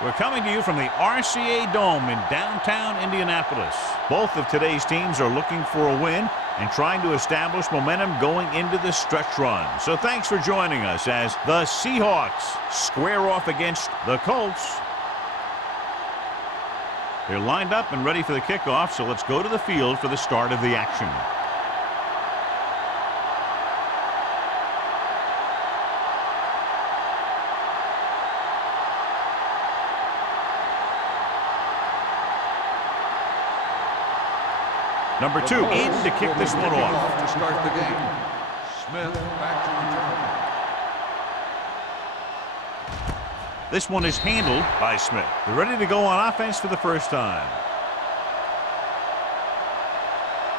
We're coming to you from the RCA Dome in downtown Indianapolis. Both of today's teams are looking for a win and trying to establish momentum going into the stretch run. So thanks for joining us as the Seahawks square off against the Colts. They're lined up and ready for the kickoff, so let's go to the field for the start of the action. Number 2 in to kick this one off. To start the game. Smith back to return. This one is handled by Smith. They're ready to go on offense for the first time.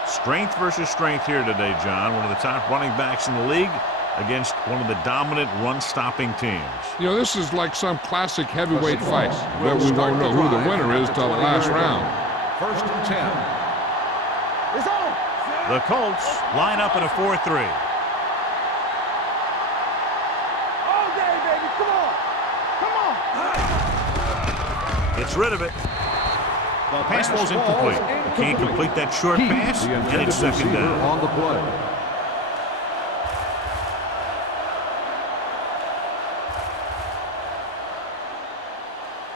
Strength versus strength here today, John. One of the top running backs in the league against one of the dominant run-stopping teams. You know, this is like some classic heavyweight fight. But we won't know who the winner is till the last round. 1st and 10. The Colts line up in a 4-3. All day, baby. Come on. Come on. Gets rid of it. The pass ball's incomplete. Can't complete that short pass, and it's second down. On the play.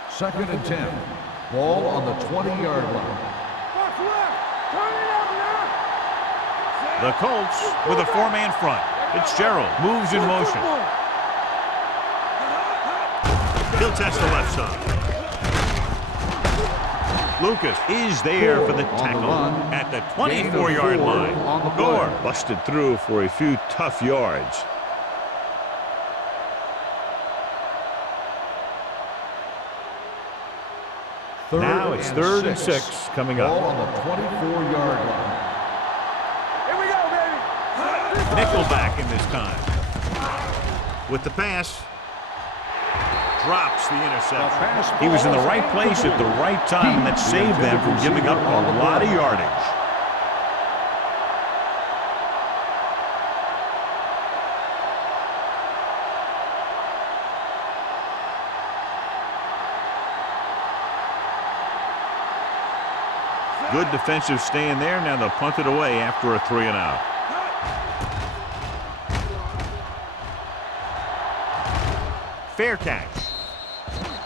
Second and 10. Ball on the 20-yard line. Watch left. Turn it up now. The Colts with a 4-man front. Fitzgerald moves in motion. He'll test the left side. Lucas is there for the tackle at the 24-yard line. Gore busted through for a few tough yards. Now it's 3rd and 6 coming up. Ball on the 24-yard line. Nickelback in this time. With the pass. Drops the interception. He was in the right place at the right time, and that saved them from giving up a lot of yardage. Good defensive stand there. Now they'll punt it away after a 3-and-out. Fair catch.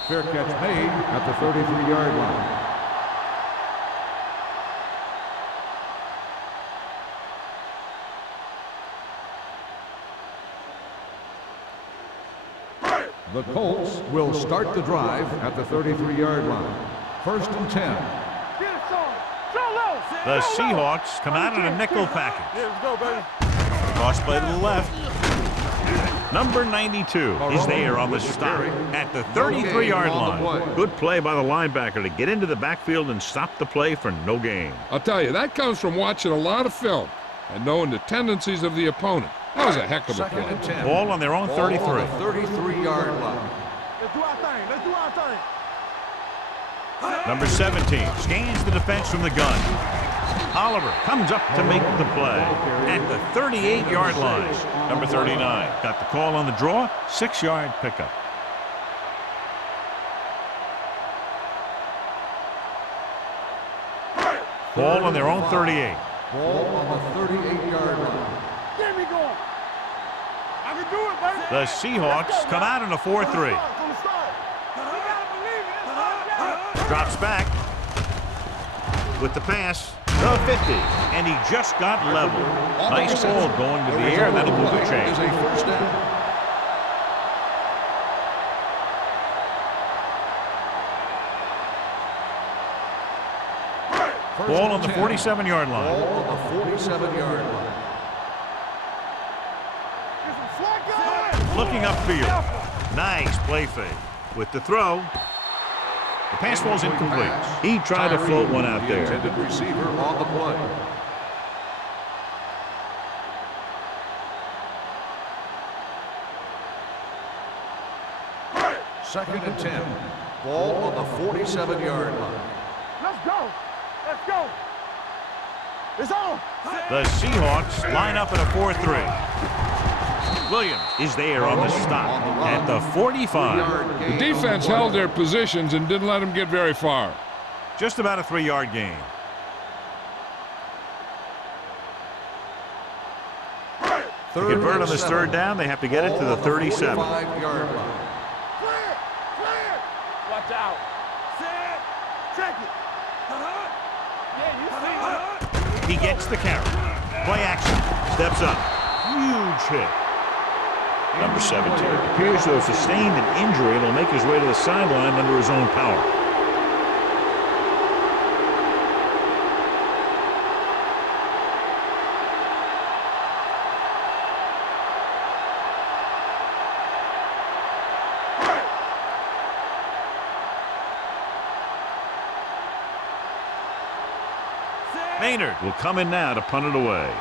Fair catch made at the 33-yard line. The Colts will start the drive at the 33-yard line. 1st and 10. The Seahawks come out in a nickel package. Let's go, baby. Cross play to the left. Number 92 is there on the stop at the 33-yard line. Good play by the linebacker to get into the backfield and stop the play for no gain. I'll tell you, that comes from watching a lot of film and knowing the tendencies of the opponent. That was a heck of a play. Ball on their own 33. 33-yard line. Let's do our thing. Let's do our thing. Number 17 scans the defense from the gun. Oliver comes up to make the play at the 38-yard line. Number 39 got the call on the draw, 6-yard pickup. Ball on their own 38. Ball on the 38-yard line. Get me going. I can do it, baby. The Seahawks come out in a 4-3. Drops back with the pass. The 50, and he just got level. Nice ball going to the air. That'll move the chain. Is a 1st down. Ball on the 47-yard line. Ball on the 47-yard line. Looking upfield. Nice play fake. With the throw. The pass ball's incomplete. He tried to float one out there. Intended receiver on the play. Second and 10. Ball on the 47-yard line. Let's go. Let's go. It's on. The Seahawks line up in a 4-3. Williams is there on the stop at the 45. The defense held their positions and didn't let them get very far. Just about a 3-yard gain. To convert on this third down, they have to get it to the 37. Yard line. Watch out. Set. Check it. Yeah, you see it. He gets the carry. Play action. Steps up. Huge hit. Number 17 appears to have sustained an injury and will make his way to the sideline under his own power. Maynard will come in now to punt it away.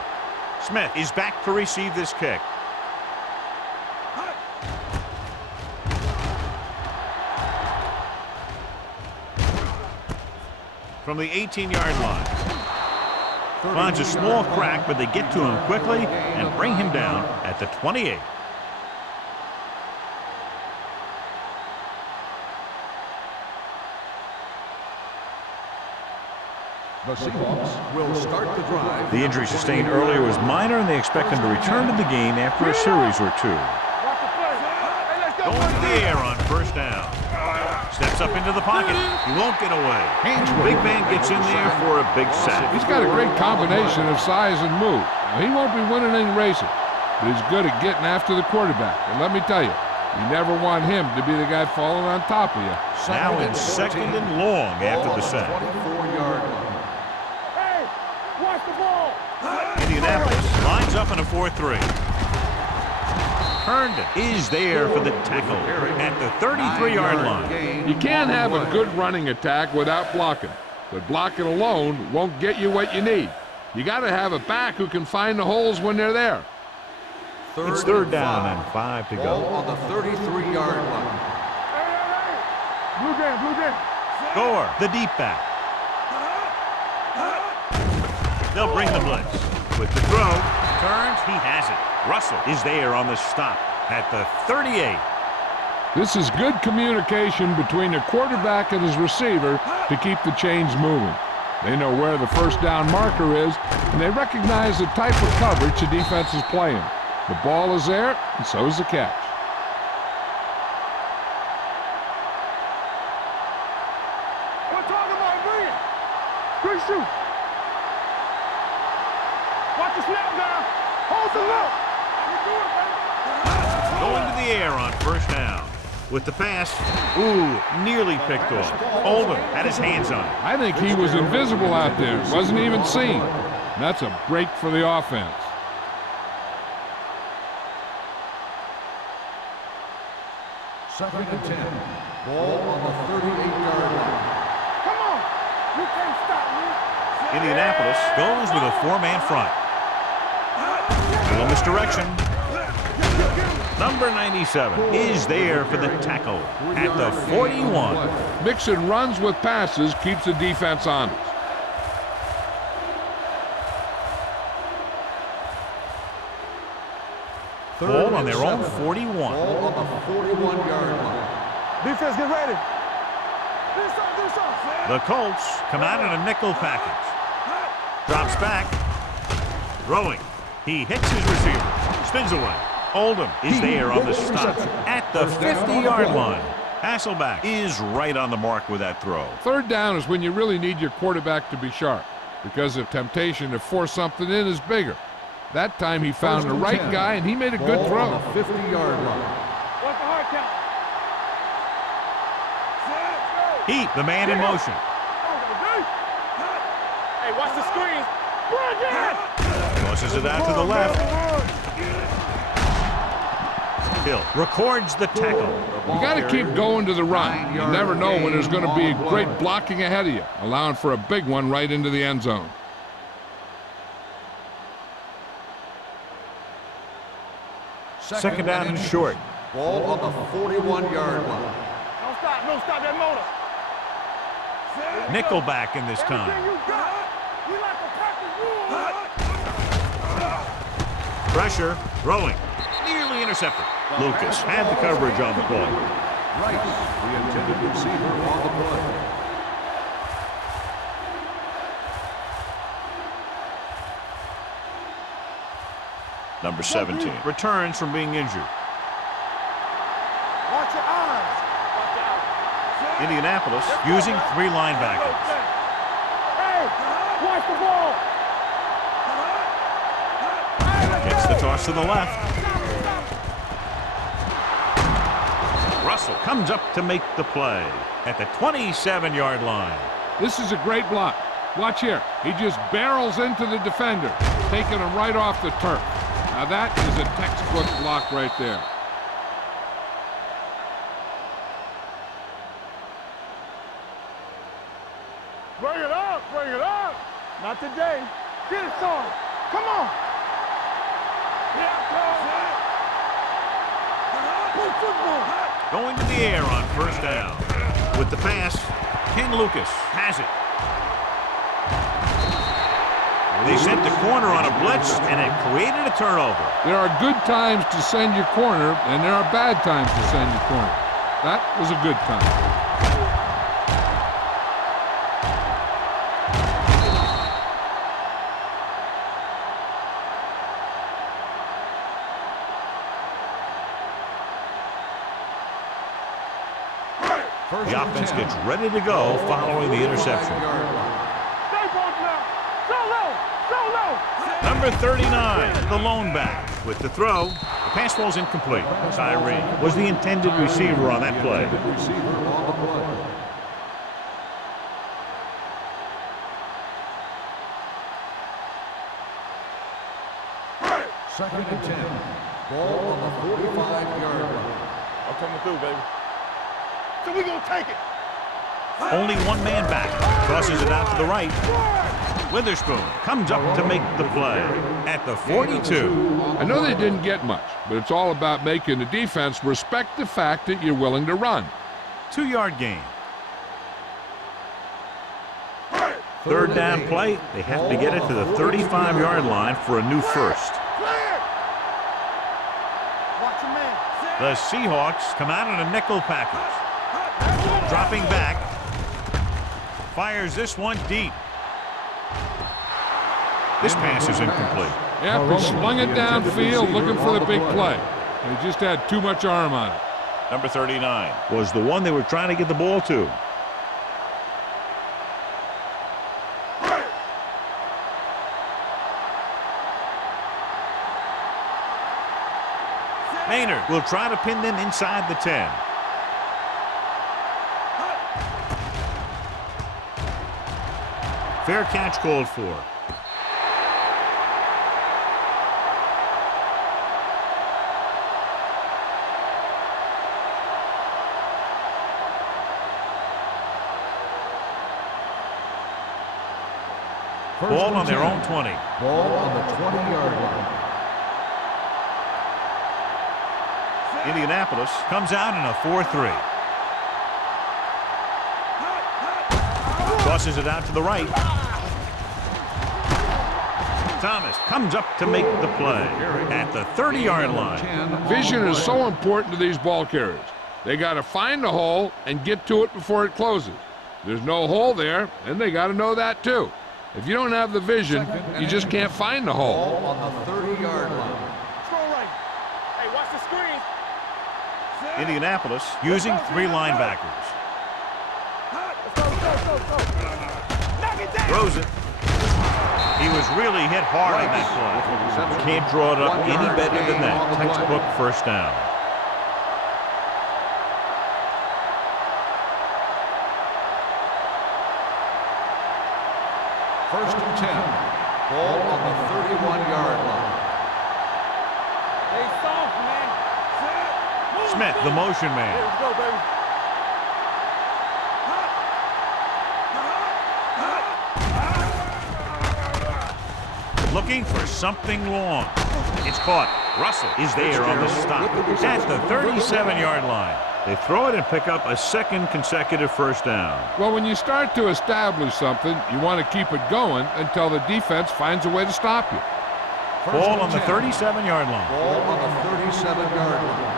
Smith is back to receive this kick. From the 18-yard line. Finds a small crack, but they get to him quickly and bring him down at the 28. The Seahawks will start the drive. The injury sustained earlier was minor, and they expect him to return to the game after a series or two. Going to the air on first down. Steps up into the pocket. He won't get away. Big man gets in there for a big sack. He's got a great combination of size and move. Now, he won't be winning any races, but he's good at getting after the quarterback. And let me tell you, you never want him to be the guy falling on top of you. Now in second and long after the sack. 24-yard line. Watch the ball. Indianapolis lines up in a 4-3. Herndon is there for the tackle at the 33-yard line. You can't have a good running attack without blocking, but blocking alone won't get you what you need. You got to have a back who can find the holes when they're there. It's third down and 5 to Ball go. on the 33-yard line. Blue game. Gore, the deep back. They'll bring the blitz. With the throw, turns, he has it. Russell is there on the stop at the 38. This is good communication between the quarterback and his receiver to keep the chains moving. They know where the first down marker is, and they recognize the type of coverage the defense is playing. The ball is there, and so is the catch. We're talking about green. Green shoot. Watch the snap down. Hold the look. Going to the air on first down. With the pass, ooh, nearly picked off. Oldham had his hands on it. I think he was invisible out there. Wasn't even seen. And that's a break for the offense. Second and 10. Ball on the 38-yard line. Come on. You can't stop me. Indianapolis goes with a 4-man front. A little misdirection. Number 97 is there for the tackle at the 41. Mixing runs with passes keeps the defense honest. Ball on their own 41. Ball on the 41-yard line. Defense, get ready. Do something. The Colts come out in a nickel package. Drops back. Throwing. He hits his receiver. Spins away. Oldham is there on the stop at the 50-yard line. Hasselback is right on the mark with that throw. Third down is when you really need your quarterback to be sharp because the temptation to force something in is bigger. That time he found the right guy and he made a good throw. On the 50-yard line. What's the hard count? Heat, the man in motion. Hey, watch the screen. Bring it! Tosses it out to the left. Hill records the tackle. You got to keep going to the run. You never know when there's going to be great blocking ahead of you, allowing for a big one right into the end zone. Second down and short. Ball on the 41-yard line. Don't stop that motor. Nickelback in this time. Everything you got. We like to practice rules. Pressure, throwing. Nearly intercepted. Lucas had the coverage on the play. Right, the intended receiver on the play. Number 17 returns from being injured. Watch your eyes. Watch out. Indianapolis using 3 linebackers. Hey, watch the ball. Gets the toss to the left. Russell comes up to make the play at the 27-yard line. This is a great block. Watch here. He just barrels into the defender, taking him right off the turf. Now that is a textbook block right there. Bring it up, bring it up. Not today. Get it, son. Come on. Yeah, play football. Going to the air on first down. With the pass, Ken Lucas has it. They sent the corner on a blitz, and it created a turnover. There are good times to send your corner, and there are bad times to send your corner. That was a good time. The offense gets ready to go following the interception. Stay both now. So low, so low. Number 39, the lone back. With the throw, the pass falls incomplete. Tyree was the intended receiver on that play. Second and 10. Ball on the 45-yard line. I'm coming through, baby. So we gonna take it. Only one man back. Tosses it out to the right. Witherspoon comes up to make the play at the 42. I know they didn't get much, but it's all about making the defense respect the fact that you're willing to run. 2-yard gain. Third down play. They have to get it to the 35-yard line for a new first. Clear. Watch your man. The Seahawks come out in a nickel package. Dropping back. Fires this one deep. This pass is incomplete. Yep, he slung it downfield looking for the big play. He just had too much arm on it. Number 39 was the one they were trying to get the ball to. Maynard will try to pin them inside the 10. Fair catch called for. Ball on their own 20. Ball on the 20-yard line. Indianapolis comes out in a 4-3. Tosses it out to the right. Thomas comes up to make the play at the 30-yard line. Vision is so important to these ball carriers. They got to find the hole and get to it before it closes. There's no hole there, and they got to know that too. If you don't have the vision, you just can't find the hole. Ball on the 30-yard line. Control right. Hey, watch the screen. Indianapolis using 3 linebackers. Throws it. He was really hit hard on that play. Can't draw it up any better than that. Textbook first down. First and 10. Ball on the 31-yard line. Hey, soft, man. Smith, the motion man. Let's go, baby. Looking for something long. It's caught. Russell is there on the stop at the 37-yard line. They throw it and pick up a second consecutive first down. Well, when you start to establish something, you want to keep it going until the defense finds a way to stop you. Ball on the 37-yard line. Ball on the 37-yard line.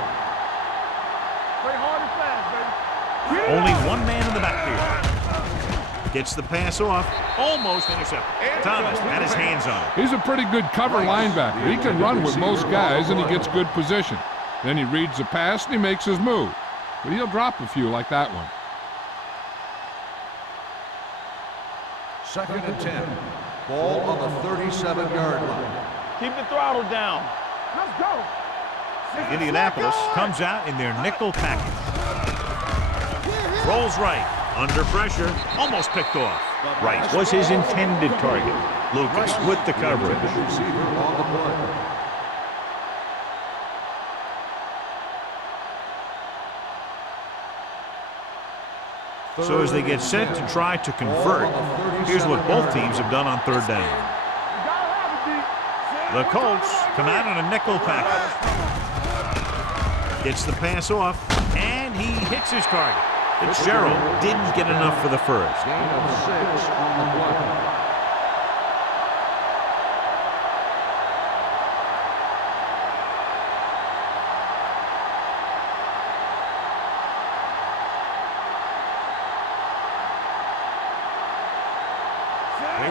Play hard and fast, baby. Only one man in the backfield. Gets the pass off. Almost intercepted. Thomas had his hands on it. He's a pretty good cover linebacker. He can run with most guys, and he gets good position. Then he reads the pass, and he makes his move. But he'll drop a few like that one. 2nd and 10. Ball on the 37-yard line. Keep the throttle down. Let's go. Indianapolis comes out in their nickel package. Rolls right. Under pressure. Almost picked off. Right was his intended target. Lucas with the coverage. Receiver on the play. So as they get set to try to convert, here's what both teams have done on 3rd down. The Colts come out in a nickel package. Gets the pass off, and he hits his target. Fitzgerald didn't get enough for the first. Gain of 6 on the play.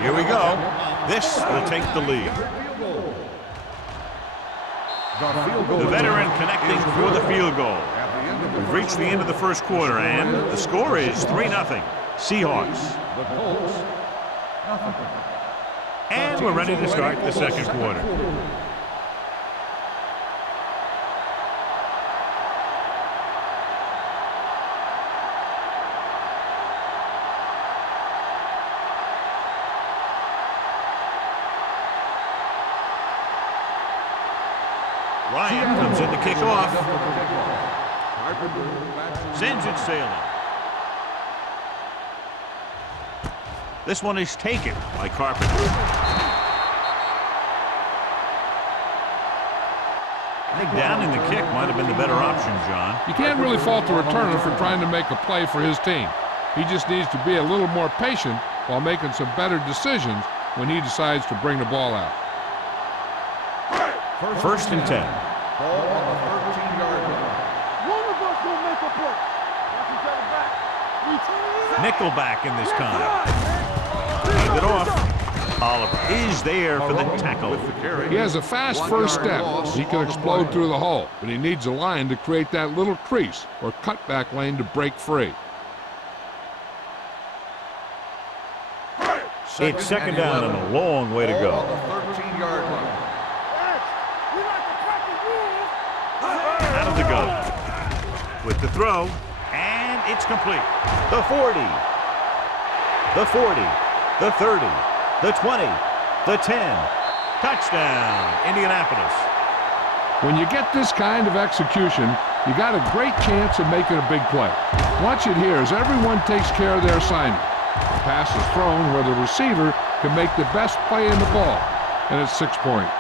Here we go. This will take the lead. The veteran connecting for the field goal. We've reached the end of the first quarter, and the score is 3-0. Seahawks. And we're ready to start the second quarter. Ryan comes in to kick off. Sends it sailing. This one is taken by Carpenter. I think downing the kick might have been the better option, John. You can't really fault the returner for trying to make a play for his team. He just needs to be a little more patient while making some better decisions when he decides to bring the ball out. 1st and 10. Ball on the 13-yard line. One of us will make a play. Watch each other back. Nickelback in this time. Hand it off. Oliver is there for the tackle. He has a fast first step. He can explode through the hole, but he needs a line to create that little crease or cutback lane to break free. It's 2nd down and a long way to Ball go. on the 13-yard line. Out of the gun. With the throw, and it's complete. The 40. The 40. The 30. The 20. The 10. Touchdown, Indianapolis. When you get this kind of execution, you got a great chance of making a big play. Watch it here as everyone takes care of their assignment. The pass is thrown where the receiver can make the best play in the ball, and it's 6 points.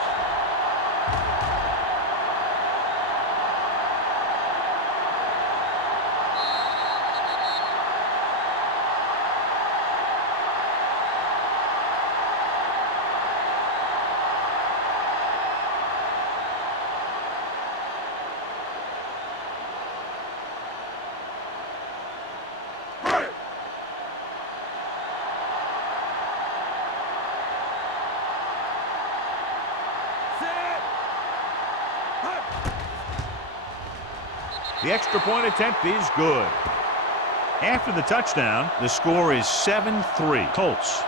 The extra point attempt is good. After the touchdown, the score is 7-3. Colts.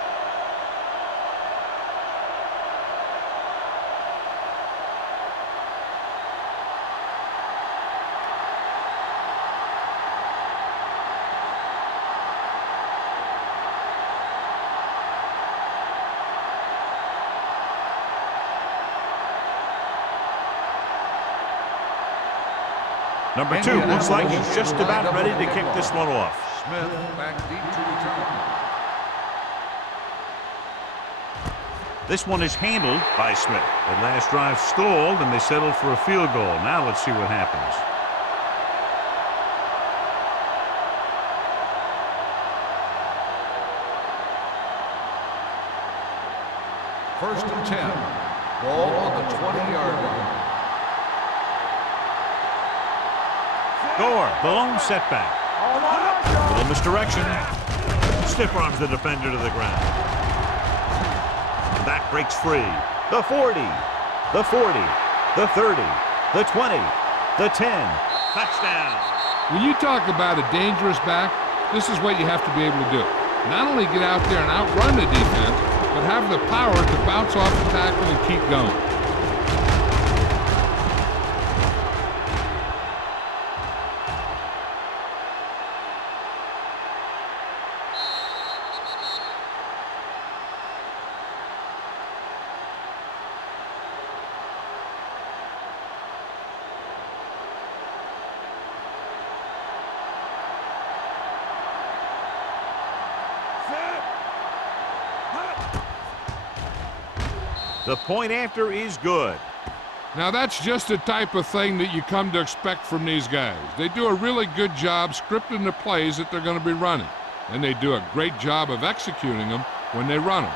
Number 2 looks like he's just about ready to kick this one off. Smith back deep to return. This one is handled by Smith. The last drive stalled, and they settled for a field goal. Now let's see what happens. First and 10. Ball on the 20-yard line. Gore, the lone setback. Little misdirection. Stiff arms the defender to the ground. The back breaks free. The 40, the 40, the 30, the 20, the 10. Touchdown. When you talk about a dangerous back, this is what you have to be able to do. Not only get out there and outrun the defense, but have the power to bounce off the tackle and keep going. The point after is good. Now that's just the type of thing that you come to expect from these guys. They do a really good job scripting the plays that they're going to be running, and they do a great job of executing them when they run them.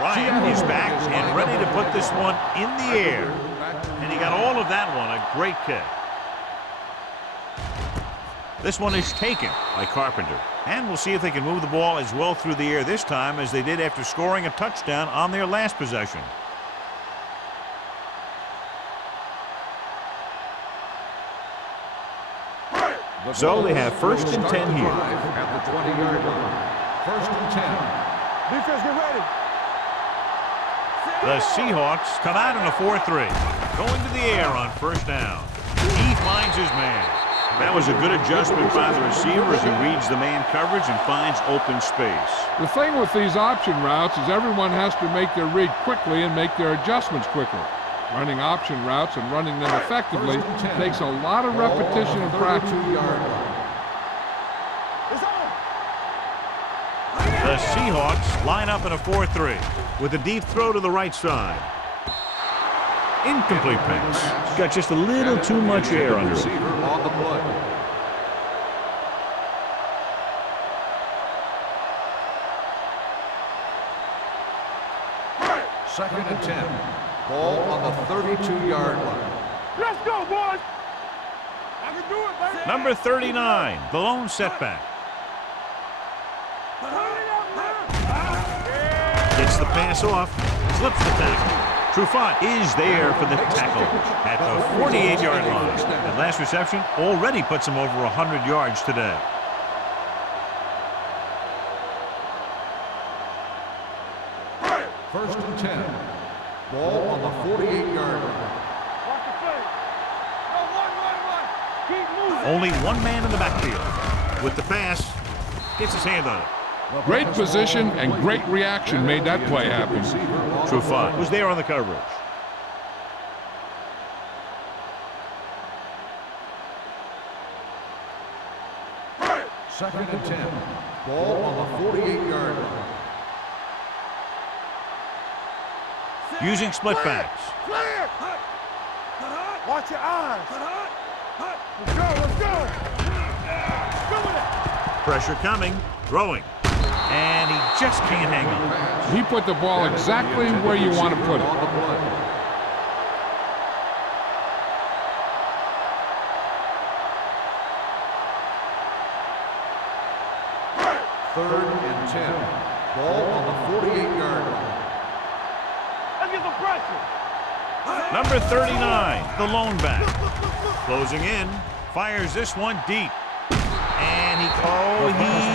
Ryan is back and ready to put this one in the air. And he got all of that one, a great kick. This one is taken by Carpenter. And we'll see if they can move the ball as well through the air this time as they did after scoring a touchdown on their last possession. So they have first and 10 here. At the 20-yard line. First and 10. Defense, get ready. The Seahawks come out in a 4-3. Going to the air on first down. He finds his man. That was a good adjustment by the receiver as he reads the man coverage and finds open space. The thing with these option routes is everyone has to make their read quickly and make their adjustments quickly. Running option routes and running them effectively takes a lot of repetition and practice. The Seahawks line up in a 4-3 with a deep throw to the right side. Incomplete pass. Got just a little too much air under it. On the play. Second and 10. Ball on the 32-yard line. Let's go, boys. I can do it, baby. Number 39, the lone setback. Gets the pass off, slips the tackle. Trufant is there for the tackle at the 48-yard line. That last reception already puts him over 100 yards today. First and 10. Ball on the 48-yard line. Watch the play. Run. Keep moving. Only one man in the backfield. With the pass, gets his hand on it. Great position and great reaction made that play happen. Trufant was there on the coverage. Second and 10. Ball on the 48-yard line. Using split backs. Clear. Watch your eyes. Let's go. Go with it. Pressure coming, throwing. And he just can't hang on. He put the ball exactly where you want to put it. On the play. Third and 10. Ball on the 48-yard line. Let's get some pressure. Number 39, the lone back. Closing in, fires this one deep. And he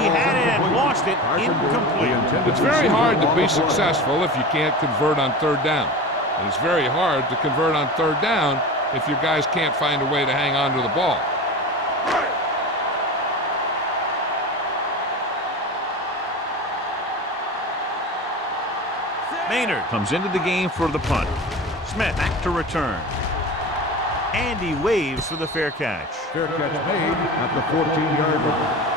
had it and lost it. Incomplete. It's very hard to be successful if you can't convert on third down. And it's very hard to convert on third down if your guys can't find a way to hang on to the ball. Maynard comes into the game for the punt. Smith back to return. And he waves for the fair catch. Fair catch made at the 14-yard line.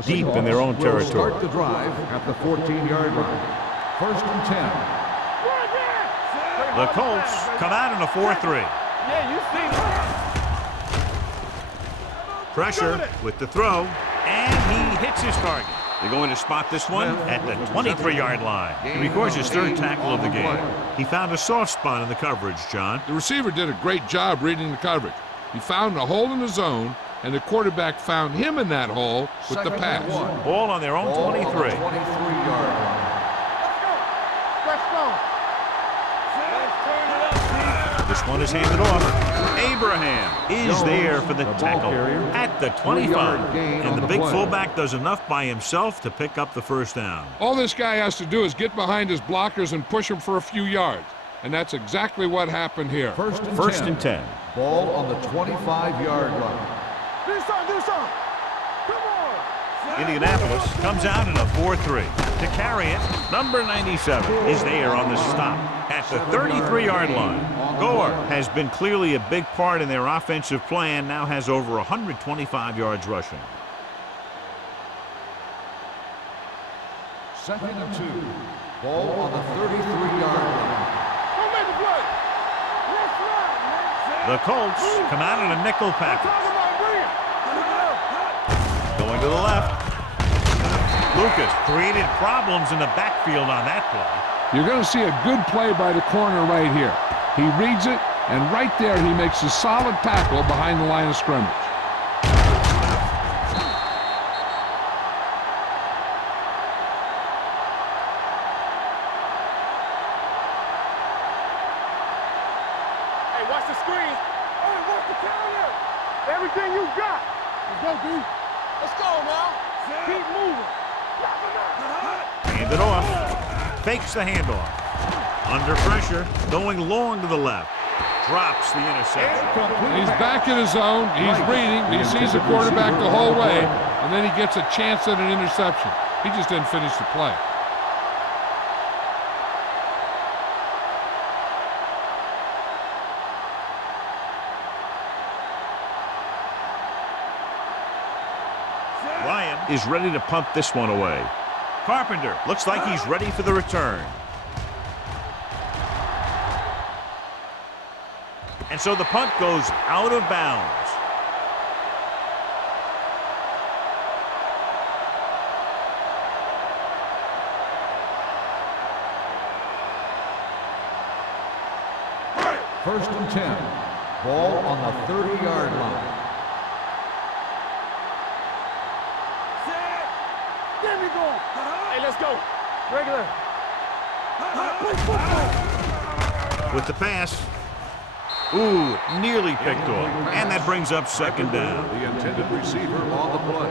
deep in their own will territory. Start the drive at the 14-yard line. 1st and 10. The Colts come out in a 4-3. Yeah, you see that. Pressure with the throw, and he hits his target. They're going to spot this one at the 23-yard line. He records his 3rd tackle of the game. He found a soft spot in the coverage, John. The receiver did a great job reading the coverage. He found a hole in the zone, and the quarterback found him in that hole with the pass. Ball on their own 23. 23-yard line. Let's go. This one is handed off. Abraham is there for the tackle at the 25. And the big fullback does enough by himself to pick up the 1st down. All this guy has to do is get behind his blockers and push them for a few yards. And that's exactly what happened here. 1st and 10. 10. Ball on the 25-yard line. Do something, do something. Come on. Indianapolis comes out in a 4-3. To carry it, number 97 is there on the stop at the 33-yard line. Gore has been clearly a big part in their offensive plan, now has over 125 yards rushing. 2nd and 2. Ball on the 33-yard line. Don't make the play. Let's run, man. The Colts come out in a nickel Talk package. about bring it. Going to the left. Lucas created problems in the backfield on that play. You're going to see a good play by the corner right here. He reads it, and right there he makes a solid tackle behind the line of scrimmage. Hey, watch the screen. Hey, watch the counter. Everything you got. Let's go, D. Let's go now. Keep moving. Hand it off. Fakes the handoff. Under pressure, going long to the left. Drops the interception. He's back in his zone. He's reading. He sees the quarterback the whole way, and then he gets a chance at an interception. He just didn't finish the play. Ryan is ready to punt this one away. Carpenter looks like he's ready for the return. And so the punt goes out of bounds. First and 10. Ball on the 30-yard line. There we go. Hey, let's go. Regular. With the pass. Ooh, nearly picked off. And that brings up 2nd down. The intended receiver on the play.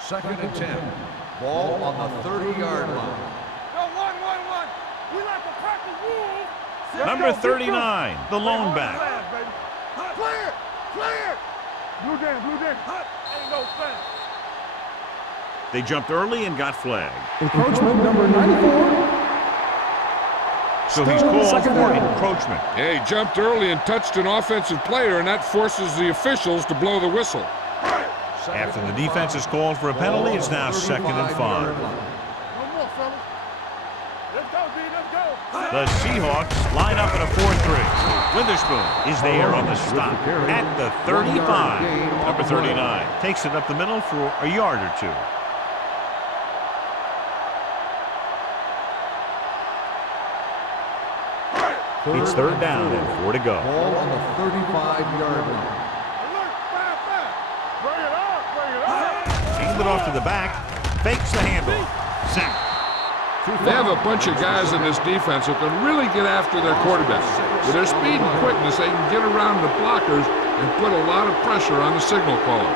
Second and 10. Ball on the 30-yard line. Go, 1-1-1. We like to practice rules. Number 39, the lone back. Clear! Clear! Blue down, blue down. Ain't no flag. They jumped early and got flagged. Encroachment number 94. So he's called for encroachment. Yeah, he jumped early and touched an offensive player, and that forces the officials to blow the whistle. After the defense is called for a penalty, it's now 2nd and 5. No more, fellas. Let's go, D, let's go. The Seahawks line up in a 4-3. Witherspoon is there on the stop at the 35. Number 39 takes it up the middle for a yard or two. It's 3rd down and 4 to go. Ball on the 35-yard line. Alert, 5-5. Bring it up, bring it up. Hand it off to the back. Fakes the handoff. Sack. They have a bunch of guys in this defense who can really get after their quarterback. With their speed and quickness, they can get around the blockers and put a lot of pressure on the signal caller.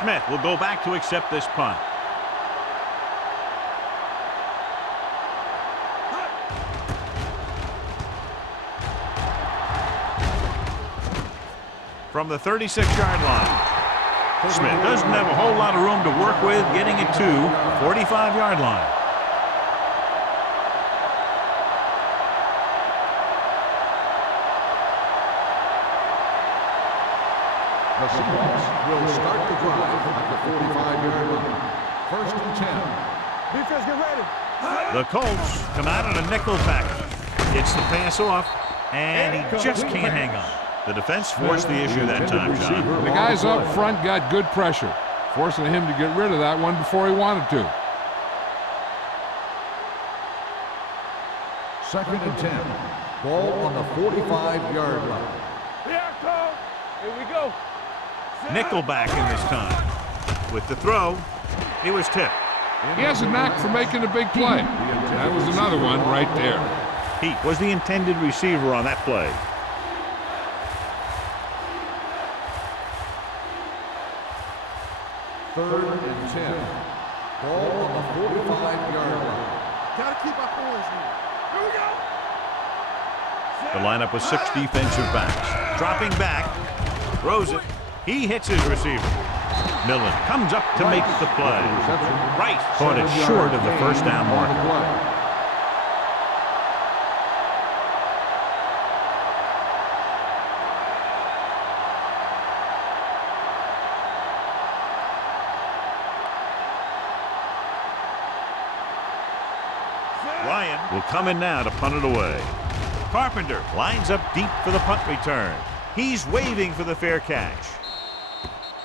Smith will go back to accept this punt. from the 36-yard line. Smith doesn't have a whole lot of room to work with, getting it to the 45-yard line. The Seahawks will start the drive at the 45-yard line. First and 10. Defense, get ready. The Colts come out in a nickel package. Gets the pass off, and he just can't hang on. The defense forced the issue that time, John. The guys up front got good pressure, forcing him to get rid of that one before he wanted to. Second and 10. Ball on the 45-yard line. Here come. Here we go. Nickelback in this time. With the throw, he was tipped. He has a knack for making a big play. That was another one right there. He was the intended receiver on that play. Third and 10. Ball on the 45-yard line. Gotta keep our boys here. Here we go. The lineup with 6 defensive backs. Dropping back, throws it. He hits his receiver. Millen comes up to make the play. Right caught it short of the first down marker. Ryan will come in now to punt it away. Carpenter lines up deep for the punt return. He's waving for the fair catch.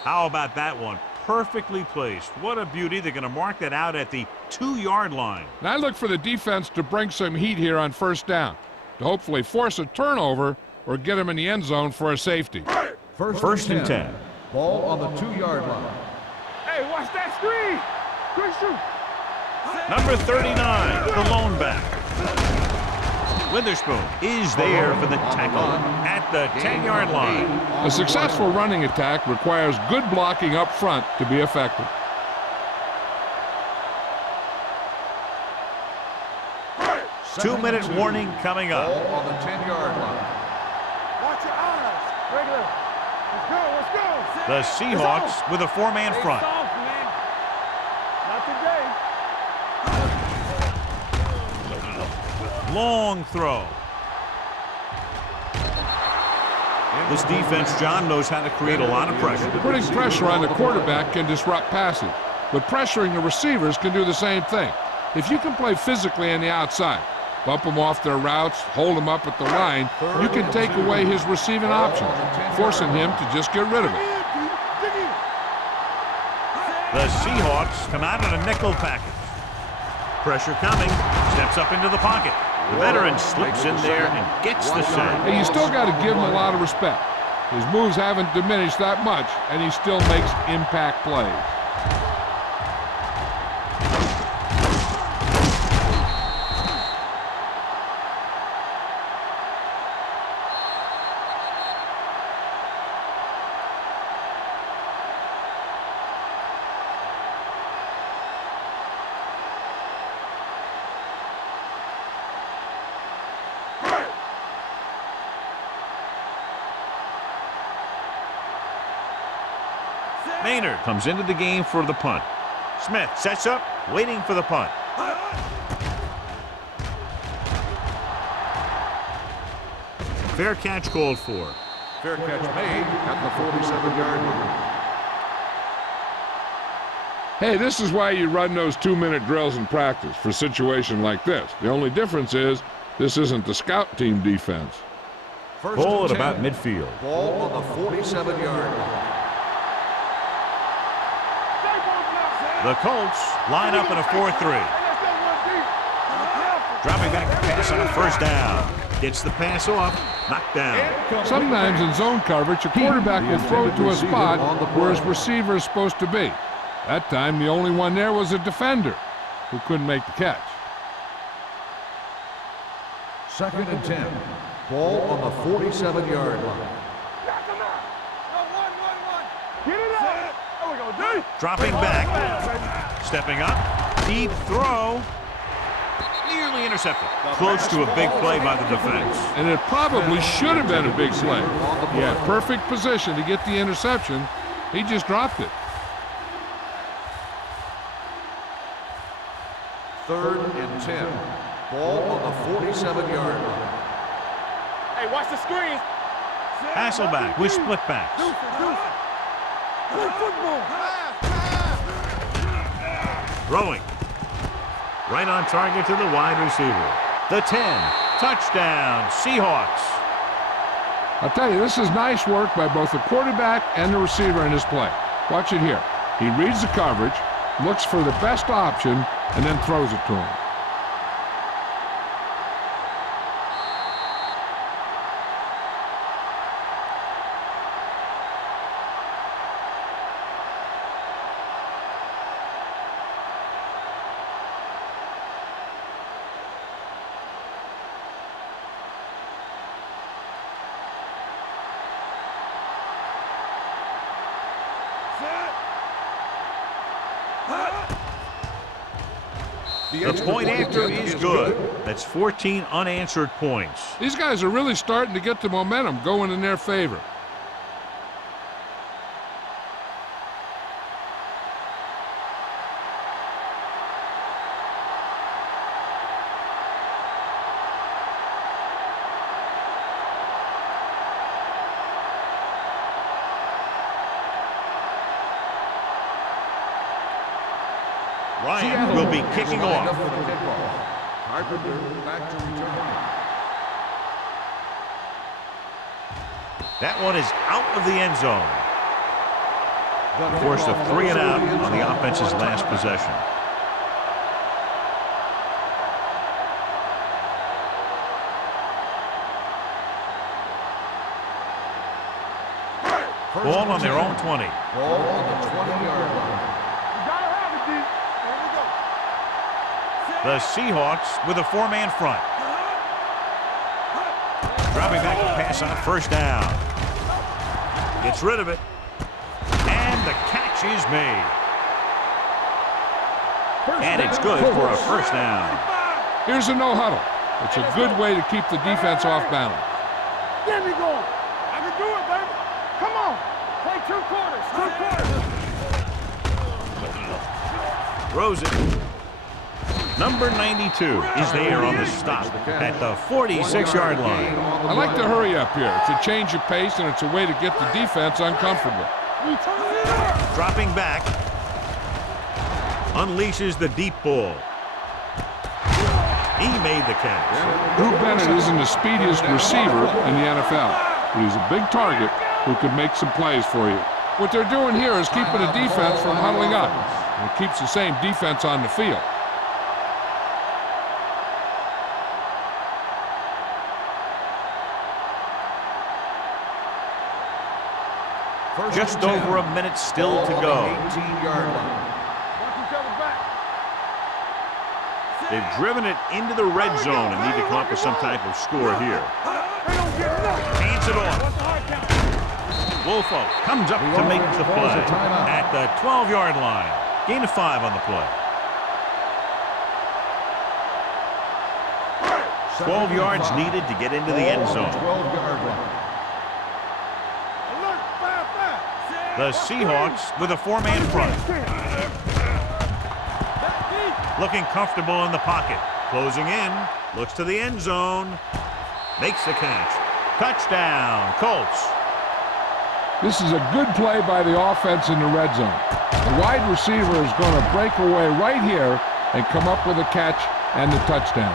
How about that one? Perfectly placed. What a beauty. They're going to mark that out at the 2-yard line. And I look for the defense to bring some heat here on first down, to hopefully force a turnover or get him in the end zone for a safety. First and 10. Ball on the 2-yard line. Hey, watch that screen. Quick shoot. Number 39, the lone back. Witherspoon is there for the tackle at the 10-yard line. A successful running attack requires good blocking up front to be effective. Two-minute warning coming Ball up. on the 10-yard line. Watch your eyes. Regular. Let's go. Let's go. The Seahawks with a 4-man front. Soft, man. Not today. Long throw. This defense, John, knows how to create a lot of pressure. Putting pressure on the quarterback can disrupt passing, but pressuring the receivers can do the same thing. If you can play physically on the outside, bump them off their routes, hold them up at the line, you can take away his receiving options, forcing him to just get rid of it. The Seahawks come out in a nickel package. Pressure coming. Steps up into the pocket. The veteran slips in there and gets the sack. And you still got to give him a lot of respect. His moves haven't diminished that much, and he still makes impact plays. Maynard comes into the game for the punt. Smith sets up, waiting for the punt. Fair catch called for. Fair catch made at the 47-yard line. Hey, this is why you run those 2-minute drills in practice for a situation like this. The only difference is this isn't the scout team defense. First Ball and at about 10. midfield. Ball on the 47-yard line. The Colts line up in a 4-3. Dropping back to pass on a first down. Gets the pass off. Knocked down. Sometimes in zone coverage, a quarterback will throw to a spot where his receiver is supposed to be. That time, the only one there was a defender who couldn't make the catch. Second and 10. Ball on the 47-yard line. Get it out. There we go, D. Dropping back. Stepping up. Deep throw. Nearly intercepted. Close to a big play by the defense. And it probably should have been a big play. He had perfect position to get the interception. He just dropped it. 3rd and 10. Ball on the 47-yard line. Hey, watch the screens. Hasselback with split backs. Play football. Throwing. Right on target to the wide receiver. The 10. Touchdown, Seahawks. I'll tell you, this is nice work by both the quarterback and the receiver in his play. Watch it here. He reads the coverage, looks for the best option, and then throws it to him. The point after is good. That's 14 unanswered points. These guys are really starting to get the momentum going in their favor. Ryan will be kicking off. Carpenter back to return. That one is out of the end zone. Forced a 3 and out on the offense's last possession. Ball on their own 20. Ball on the 20-yard line. The Seahawks with a 4-man front. Dropping back to pass on 1st down. Gets rid of it. And the catch is made. And it's good for a 1st down. Here's a no-huddle. It's a good way to keep the defense off balance. Get me going. I can do it, baby. Come on. Play 2 quarters. 2 quarters. Throws it. Number 92 is there on the stop at the 46-yard line. I like to hurry up here. It's a change of pace, and it's a way to get the defense uncomfortable. Dropping back. Unleashes the deep ball. He made the catch. Drew Bennett isn't the speediest receiver in the NFL, but he's a big target who could make some plays for you. What they're doing here is keeping the defense from huddling up. And it keeps the same defense on the field. Just over a minute still to go. 18-yard line. They've driven it into the red zone and need to come up with some type of score here. Hands it off. Wolfo comes up to make the play at the 12-yard line. Gain of 5 on the play. 12 yards needed to get into the end zone. 12-yard line. The Seahawks with a 4-man front. Looking comfortable in the pocket. Closing in. Looks to the end zone. Makes the catch. Touchdown, Colts. This is a good play by the offense in the red zone. The wide receiver is going to break away right here and come up with a catch and the touchdown.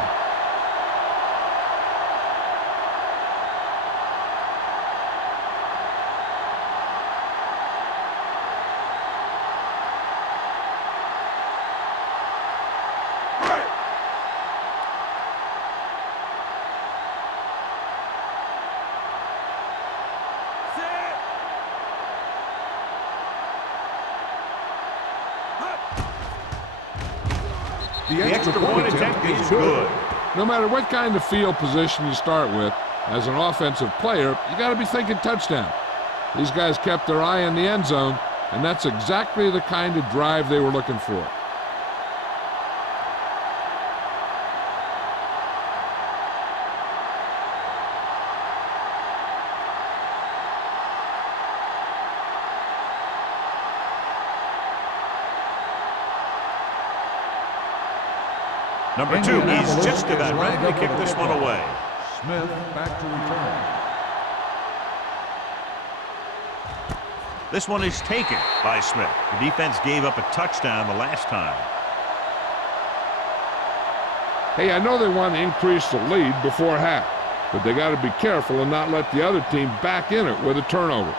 The extra point attempt is good. No matter what kind of field position you start with, as an offensive player, you got to be thinking touchdown. These guys kept their eye on the end zone, and that's exactly the kind of drive they were looking for. Number 2 is just about ready to kick this one away. Smith back to return. This one is taken by Smith. The defense gave up a touchdown the last time. Hey, I know they want to increase the lead before half, but they got to be careful and not let the other team back in it with a turnover.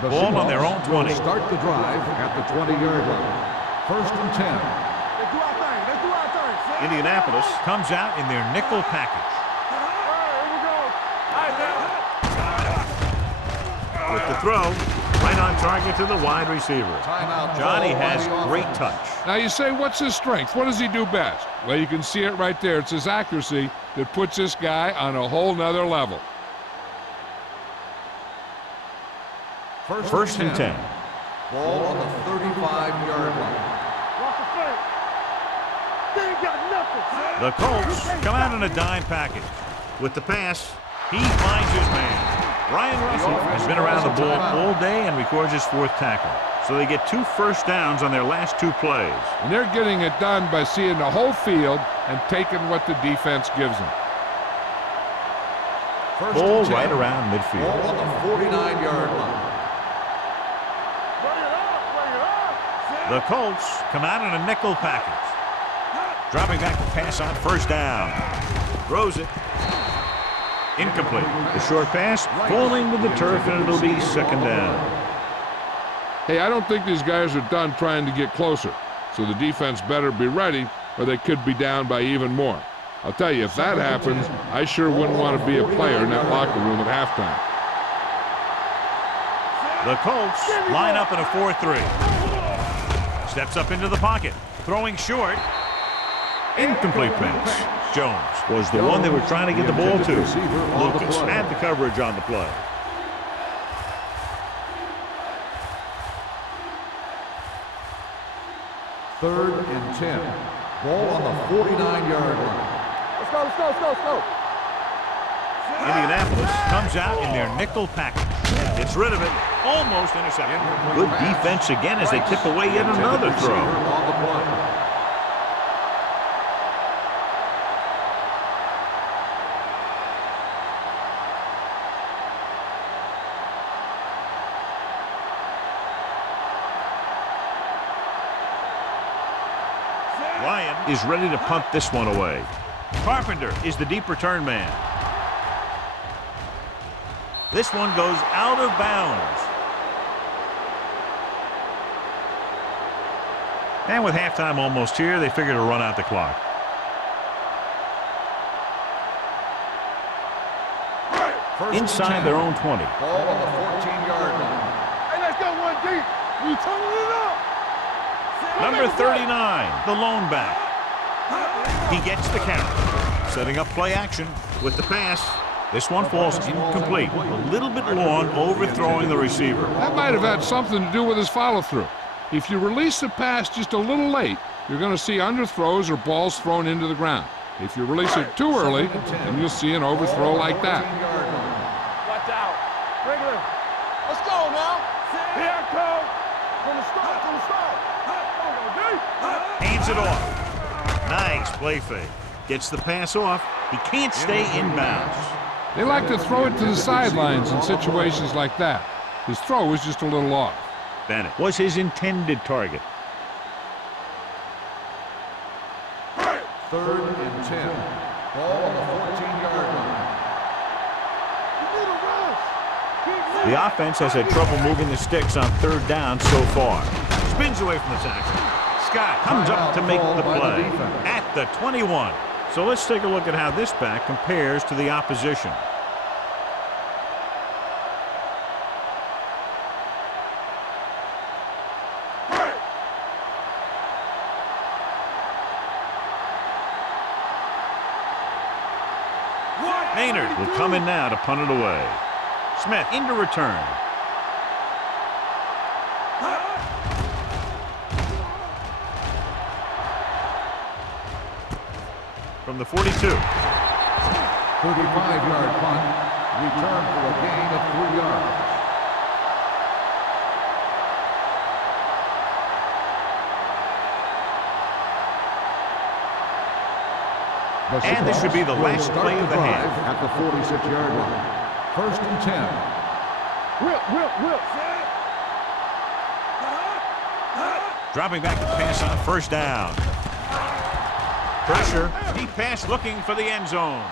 The Ball on their own 20. will start the drive at the 20-yard line. First and 10. Let's do our thing. Let's do our thing. Indianapolis comes out in their nickel package. All right, here we go. All right, now. With the throw, right on target to the wide receiver. Timeout. Johnny call by has the great offense. touch. Now you say, what's his strength? What does he do best? Well, you can see it right there. It's his accuracy that puts this guy on a whole nother level. First and 10. Ball on the 35-yard line. Walk the flank. They ain't got nothing. The Colts come out in a dime package. With the pass, he finds his man. Ryan Russell has been around the ball all day and records his 4th tackle. So they get 2 first downs on their last 2 plays. And they're getting it done by seeing the whole field and taking what the defense gives them. First Ball and 10. right around Ball midfield. on the 49-yard line. Bring it up. Bring it up. The Colts come out in a nickel package. Dropping back to pass on first down. Throws it. Incomplete. The short pass falling to the turf, and it'll be second down. Hey, I don't think these guys are done trying to get closer, so the defense better be ready or they could be down by even more. I'll tell you, if that happens, I sure wouldn't want to be a player in that locker room at halftime. The Colts line up in a 4-3. Steps up into the pocket. Throwing short. Incomplete pass. Jones was the one they were trying to get the ball to. Lucas had the coverage on the play. Third and 10. Ball on the 49-yard line. Let's go. Let's go. Let's go. Let's go. Indianapolis comes out in their nickel package. Gets rid of it. Almost intercepted. Good defense again as they tip away yet another throw. On the play. Ryan is ready to punt this one away. Carpenter is the deep return man. This one goes out of bounds. And with halftime almost here, they figure to run out the clock. Inside their own 20. Ball on the 14-yard line. Hey, let's go one deep. We turning it up. Number 39, the lone back. He gets the carry. Setting up play action with the pass. This one falls incomplete. A little bit long, overthrowing the receiver. That might have had something to do with his follow-through. If you release the pass just a little late, you're going to see underthrows or balls thrown into the ground. If you release it too early, then you'll see an overthrow like that. Watch out. Wriggler. Let's go now. Here I come. From the start. From the start. Hands it off. Nice play fake. Gets the pass off. He can't stay inbounds. They like to throw it to the sidelines in situations like that. His throw was just a little off. Bennett was his intended target. Third and 10. Ball on the 14-yard line. The offense has had trouble moving the sticks on third down so far. Spins away from the tackle. Scott comes up to make the play at the 21. So let's take a look at how this back compares to the opposition. Maynard will come in now to punt it away. Smith into return. From the 42. 35-yard punt. Return for a gain of 3 yards. And this should be the last play of the half. At the 46-yard line. First and 10. Whip. Dropping back to pass on first down. Pressure. Deep pass looking for the end zone.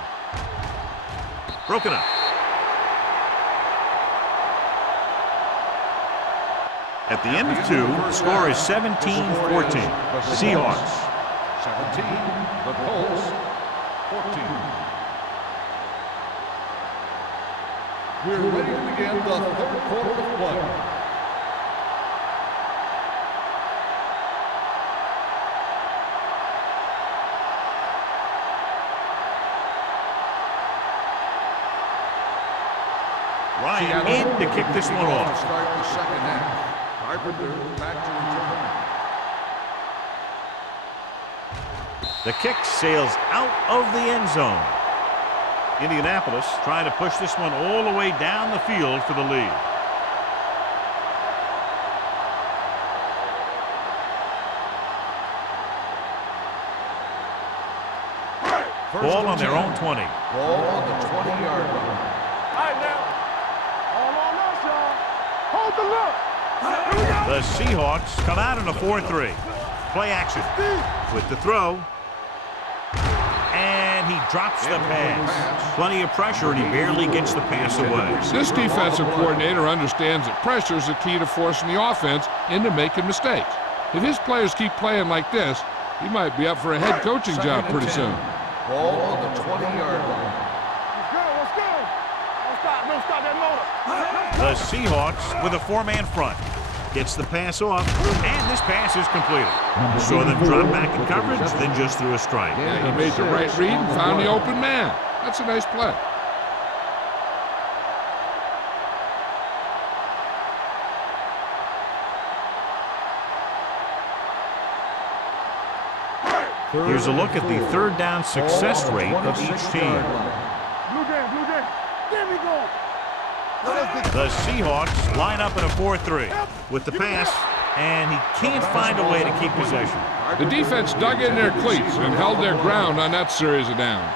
Broken up. At the end of 2, score is 17-14. Seahawks. 17. The Colts. 14. We're ready to begin the third quarter of play. Ryan in to kick this one off. Start the second half. Carpenter back to return. The kick sails out of the end zone. Indianapolis trying to push this one all the way down the field for the lead. Ball on their own 20. Ball on the 20-yard line. All right, now. All on us, y'all. Hold the look. Here we go. The Seahawks come out in a 4-3. Play action with the throw. And he drops the pass. Plenty of pressure, and he barely gets the pass away. This defensive coordinator understands that pressure is the key to forcing the offense into making mistakes. If his players keep playing like this, he might be up for a head coaching job pretty soon. Ball on the 20-yard line. Let's go. Don't stop that motor. The Seahawks with a 4-man front. Gets the pass off, and this pass is completed. Saw them drop back in coverage, then just threw a strike. Yeah, he made the right read and found the open man. That's a nice play. Here's a look at the third down success rate of each team. Blue game. There we go. The Seahawks line up in a 4-3 with the pass, and he can't find a way to keep possession. The defense dug in their cleats and held their ground on that series of downs.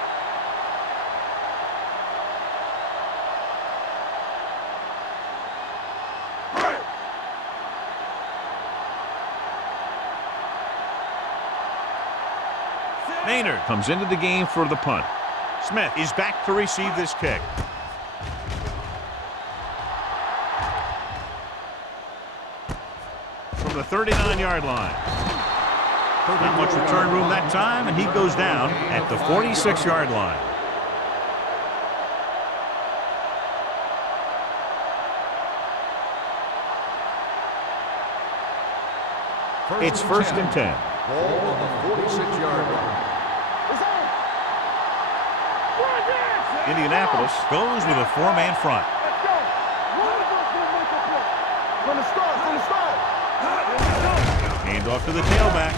Maynard comes into the game for the punt. Smith is back to receive this kick. From the 39-yard line. Not much return room that time, and he goes down at the 46-yard line. It's first and 10. Ball on the 46-yard line. Indianapolis goes with a 4-man front. Let's go. One of us will make a play. From the start. Hand off to the tailback.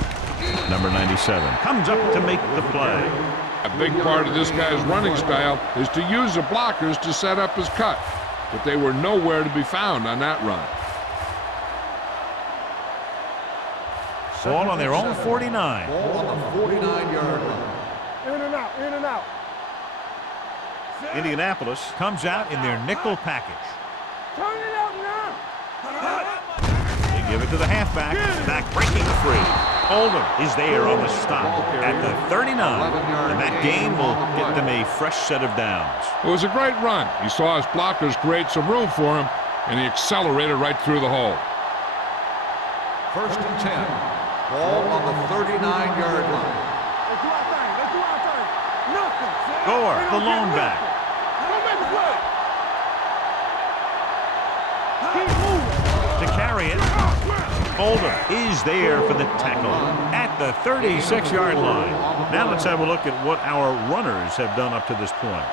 Number 97 comes up to make the play. A big part of this guy's running style is to use the blockers to set up his cut, but they were nowhere to be found on that run. Ball on their own 49. Ball on the 49-yard line. In and out. Indianapolis comes out in their nickel package. Turn it out now. They give it to the halfback. Back breaking free. Oldham is there on the stop at the 39. And that gain will get them a fresh set of downs. It was a great run. He saw his blockers create some room for him, and he accelerated right through the hole. First and 10. Ball on the 39-yard line. Let's do our thing. Nothing. Gore, the lone back. Don't make a play. Keep moving. To carry it. Oldham is there for the tackle at the 36-yard line. Now let's have a look at what our runners have done up to this point.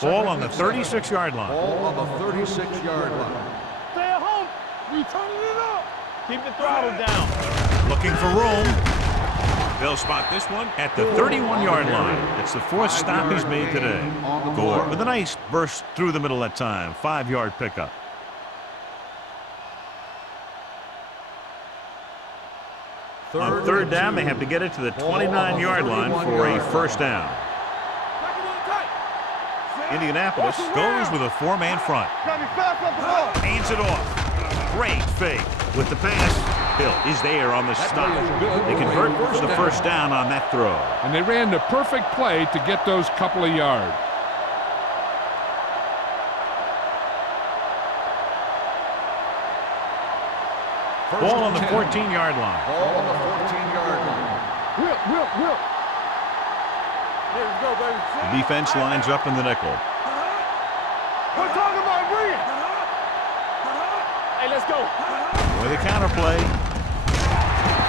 Ball on the 36-yard line. Ball on the 36-yard line. Stay at home. We turning it up. Keep the throttle down. Looking for room. They'll spot this one at the 31-yard line. It's the fourth stop he's made today. Gore with a nice burst through the middle that time. 5-yard pickup. On third down, they have to get it to the 29-yard line for a first down. Indianapolis goes with a four-man front. Hands it off. Great fake with the pass. Hill is there on the stop. They convert for the first down on that throw. And they ran the perfect play to get those couple of yards. Ball on the 14-yard line. Ball on the 14-yard line. Will. Here we go, baby. The defense lines up in the nickel. We're talking about bringing. Hey, let's go. With a counter play.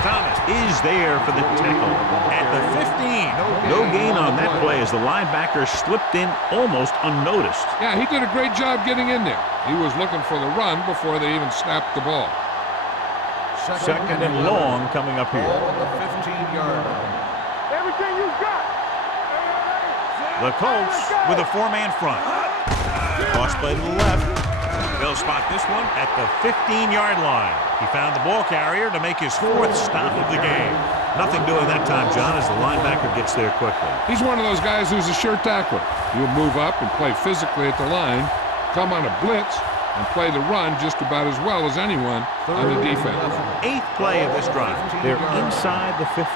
Thomas is there for the tackle at the 15. No gain on that play as the linebacker slipped in almost unnoticed. Yeah, he did a great job getting in there. He was looking for the run before they even snapped the ball. Second and long coming up here. Ball on the 15-yard line. Everything you got. The Colts with a four-man front. Cross play to the left. They'll spot this one at the 15-yard line. He found the ball carrier to make his fourth stop of the game. Nothing doing that time, John, as the linebacker gets there quickly. He's one of those guys who's a sure tackler. He'll move up and play physically at the line, come on a blitz, and play the run just about as well as anyone on the defense. Eighth play of this drive. They're inside the 15.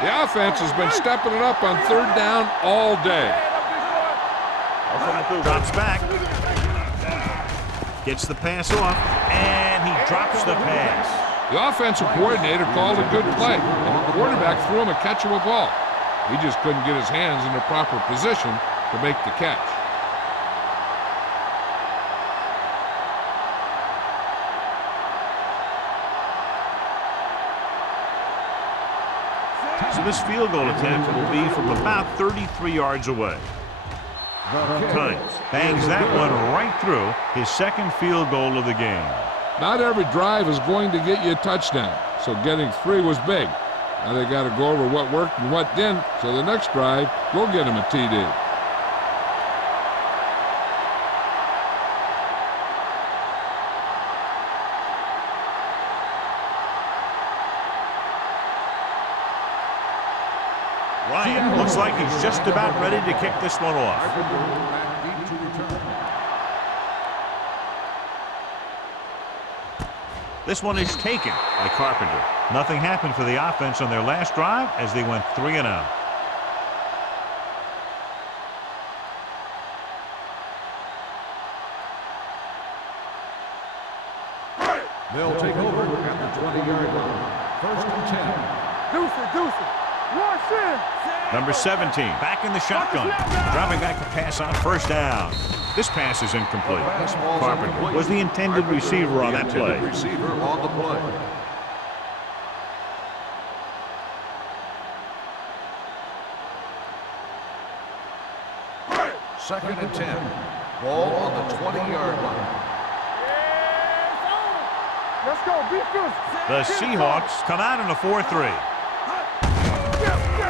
The offense has been stepping it up on third down all day. Drops back. Gets the pass off, and he drops the pass. The offensive coordinator called a good play, and the quarterback threw him a catchable ball. He just couldn't get his hands in the proper position to make the catch. So this field goal attempt will be from about 33 yards away. Times bangs that one right through, his second field goal of the game. Not every drive is going to get you a touchdown, so getting 3 was big. Now they got to go over what worked and what didn't, so the next drive will get him a TD. Ryan looks like he's just about ready to kick this one off. This one is taken by Carpenter. Nothing happened for the offense on their last drive as they went 3 and out. They'll take over at the 20-yard line. First and 10. Deuce it. Watch in. Number 17, back in the shotgun. Dropping back to pass on first down. This pass is incomplete. Carpenter was the intended receiver on that play. Receiver on the play. Second and 10. Ball on the 20-yard line. Let's go. Be good. The Seahawks come out in a 4-3.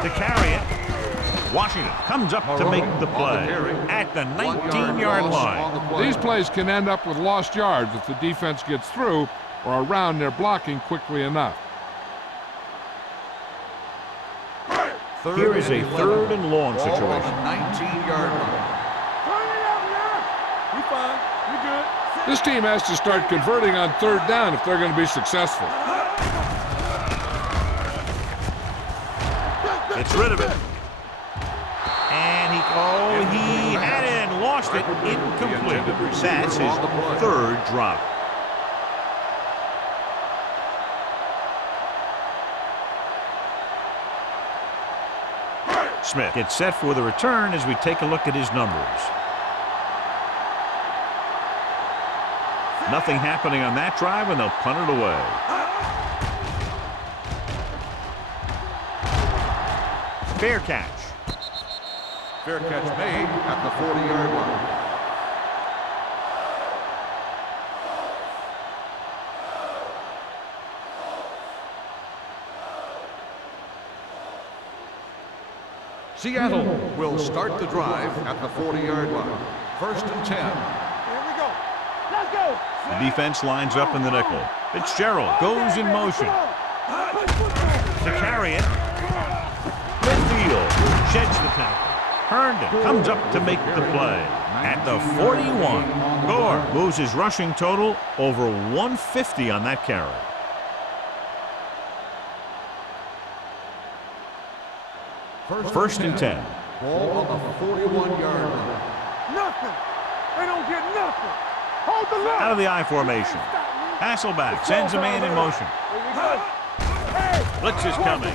To carry it, Washington comes up to make the play at the 19-yard line. These plays can end up with lost yards if the defense gets through or around their blocking quickly enough. Here is a third and long Ball on situation. the 19-yard line. We fine. We good. This team has to start converting on third down if they're going to be successful. Gets rid of it. And he had it and lost it. Incomplete. That's his third drop. Smith gets set for the return as we take a look at his numbers. Nothing happening on that drive, and they'll punt it away. Fair catch. Fair catch made at the 40-yard line. Seattle will start the drive at the 40-yard line. First and 10. Here we go. Let's go. The defense lines up in the nickel. Fitzgerald goes in motion to carry it. Midfield sheds the tackle. Herndon comes up to make the play at the 41. Gore moves his rushing total over 150 on that carry. First and 10. Ball on the 41-yard line. Nothing. They don't get nothing. Hold the line. Out of the I formation. Hasselback sends a man in motion. Blitz is coming.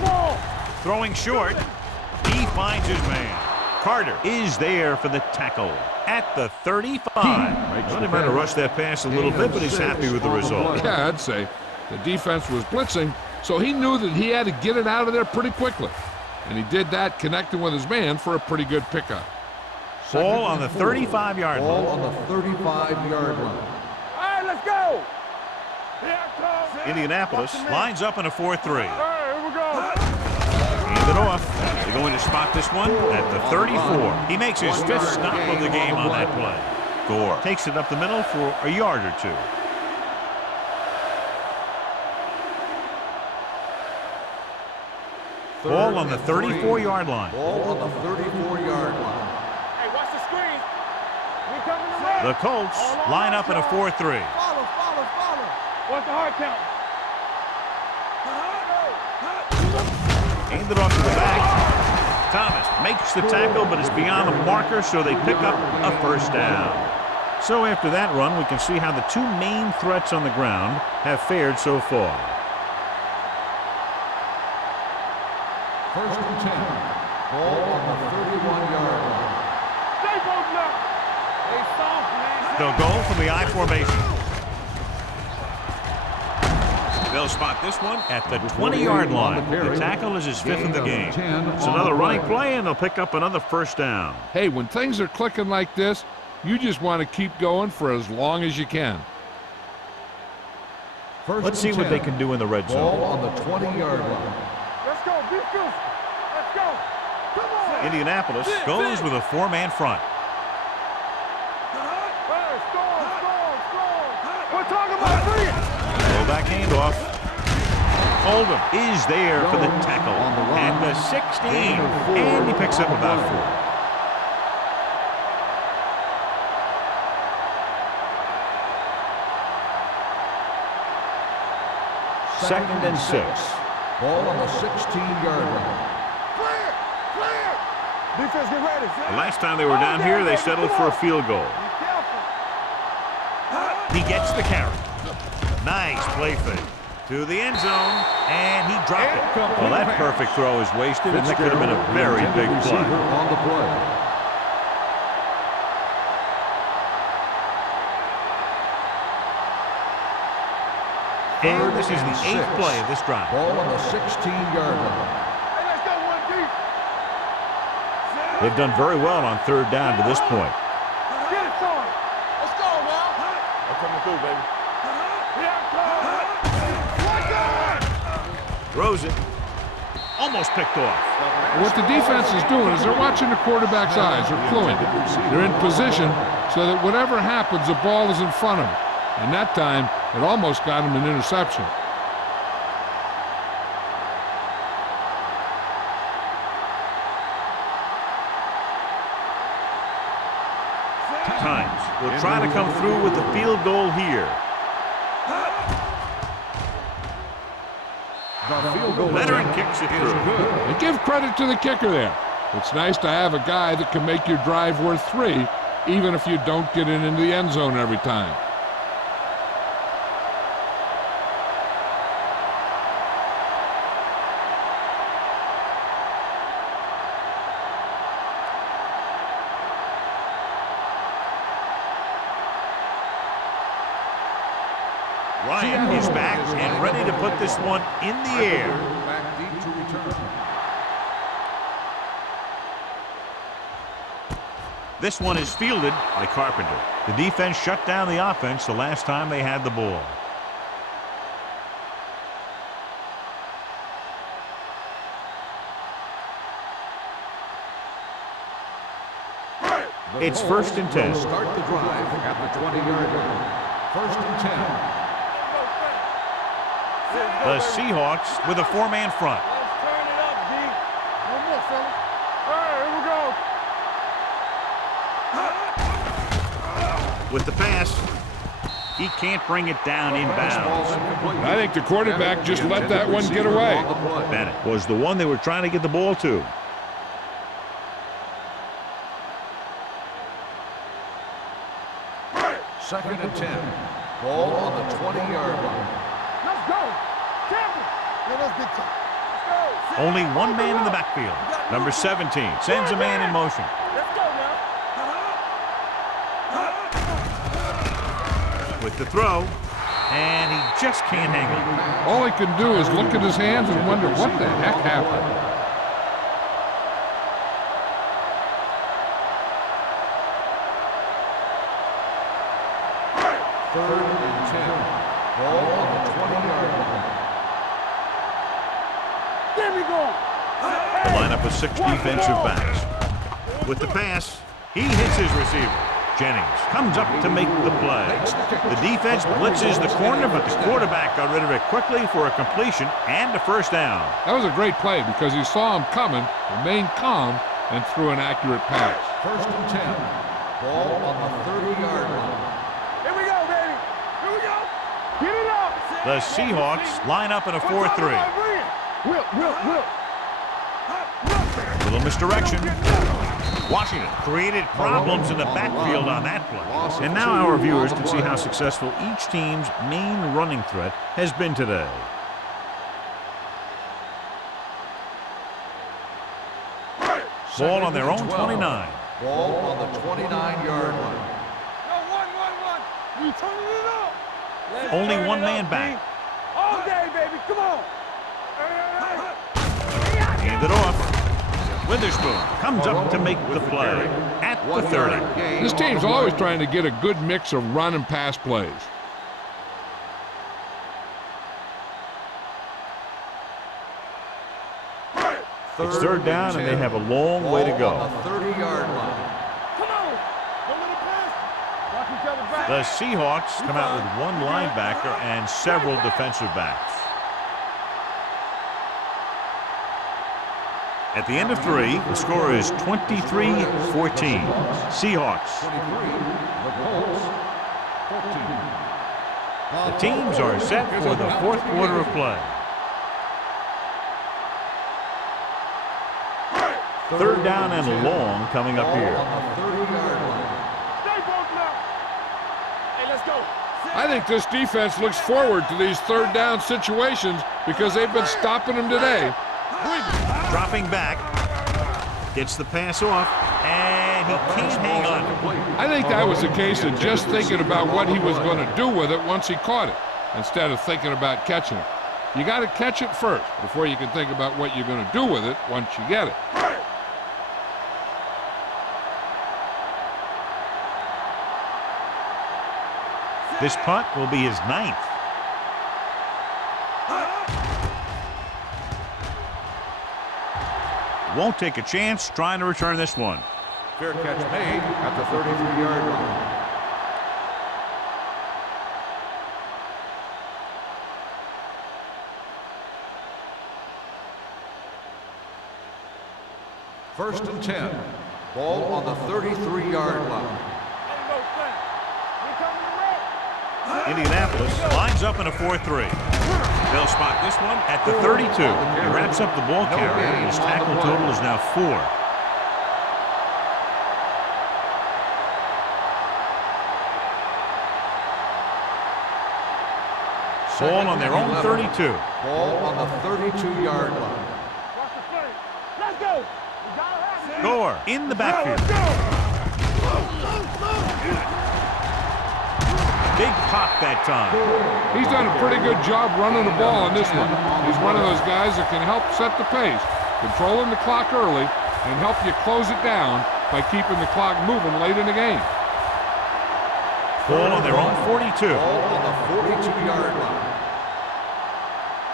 Throwing short. He finds his man. Carter is there for the tackle at the 35. Well, he might have rushed that pass a little bit, but he's happy with the result. Yeah, I'd say. The defense was blitzing, so he knew that he had to get it out of there pretty quickly. And he did that, connecting with his man for a pretty good pickup. Ball on the 35-yard line. Ball on the 35-yard line. All right, let's go. Indianapolis lines up in a 4-3. All right, here we go. Hand it off. They're going to spot this one at the 34. He makes his fifth stop of the game on that play. Gore takes it up the middle for a yard or two. Ball on the 34-yard line. Ball on the 34-yard line. Hey, watch the screen. We coming to run. The Colts line up in a 4-3. Follow. What's the hard count? Hand it off to the back. Thomas makes the tackle, but it's beyond the marker, so they pick up a first down. So after that run, we can see how the two main threats on the ground have fared so far. First and 10. Ball on the 31-yard line. Stay both up. They soft, man. They'll go from the I formation. They'll spot this one at the 20-yard line. The tackle is his fifth of the game. It's another running play, and they'll pick up another first down. Hey, when things are clicking like this, you just want to keep going for as long as you can. Let's see what they can do in the red Ball zone. on the 20-yard line. Let's go. Be good. Let's go. Come on. Indianapolis goes with a four-man front. Hey, score. We're talking about free. Pull back handoff. Oldham is there for the tackle at the 16. And he picks up about 4. Second and 6. Ball on the 16-yard line. Clear. Defense, get ready. The last time they were down here, they settled for a field goal. Be careful. He gets the carry. Nice play fake to the end zone, and he dropped it. Well, that perfect throw is wasted, and that could have been a very big play. On the play. And this is the 8th play of this drive. Ball on the 16-yard line. Hey, let's go one deep. They've done very well on third down to this point. Get it going. Let's go, man. I'm coming through, baby. Here I come. Throws it. Almost picked off. What the defense is doing is they're watching the quarterback's eyes. They're cluing. They're in position so that whatever happens, the ball is in front of them. And that time, it almost got him an interception. Times will try to come through with the field goal here. The field goal Veteran kicks it through. And give credit to the kicker there. It's nice to have a guy that can make your drive worth 3, even if you don't get it into the end zone every time. Ryan is back and ready to put this one in the air. Back deep to return. This one is fielded by Carpenter. The defense shut down the offense the last time they had the ball. It's first and 10. Start the drive at the 20-yard line. First and 10. The Seahawks with a four-man front. Let's turn it up, D. One more, fella. All right, here we go. With the pass, he can't bring it down inbounds. I think the quarterback just let that one get away. Bennett was the one they were trying to get the ball to. Second and 10. Ball on the 20-yard line. Let's go. Campbell. Yeah, let's get time. Let's go. Only one man in the backfield. Number 17 sends a man in motion. Let's go now. With the throw, and he just can't hang on. All he can do is look at his hands and wonder what the heck happened. Third and 10. Ball on the 20-yard line. There we go. The lineup of 6 defensive backs. With the pass, he hits his receiver. Jennings comes up to make the play. The defense blitzes the corner, but the quarterback got rid of it quickly for a completion and a first down. That was a great play because he saw him coming, remained calm, and threw an accurate pass. First and 10. Ball on the 30-yard line. Here we go, baby. Here we go. Get it up. The Seahawks line up in a 4-3. Will. Little misdirection. Washington created problems in the backfield on that play. And now our viewers can see how successful each team's main running threat has been today. Ball on their own 29. Ball on the 29-yard line. One. We turning it up. Let's Only turn one it man up, back. D. All day, baby. Come on. Hand it off. Witherspoon comes up to make the play at the 30. This team's always trying to get a good mix of run and pass plays. It's third down, and they have a long way to go. On the 30-yard line. Come on. Don't let it pass. Watch each other back. The Seahawks come out with one linebacker and several defensive backs. At the end of 3, the score is 23-14. Seahawks. 23. The Colts. 14. The teams are set for the fourth quarter of play. Third down and long coming up here. On the 30-yard line. Stay both now. Hey, let's go. I think this defense looks forward to these third down situations because they've been stopping them today. Dropping back, gets the pass off, and he can't hang on. I think that was a case of just thinking about what he was going to do with it once he caught it, instead of thinking about catching it. You got to catch it first before you can think about what you're going to do with it once you get it. This punt will be his 9th. Won't take a chance trying to return this one. Fair catch made at the 33-yard line. First and 10. Ball on the 33-yard line. Indianapolis lines up in a 4-3. They'll spot this one at the 32. He wraps up the ball carrier. His tackle total is now 4. Ball on their own 32. Ball on the 32-yard line. Watch the play. Let's go. We gotta have it. Gore in the backfield. Big pop that time. He's done a pretty good job running the ball on this one. He's one of those guys that can help set the pace, controlling the clock early, and help you close it down by keeping the clock moving late in the game. Ball on their own 42. Ball on the 42-yard line.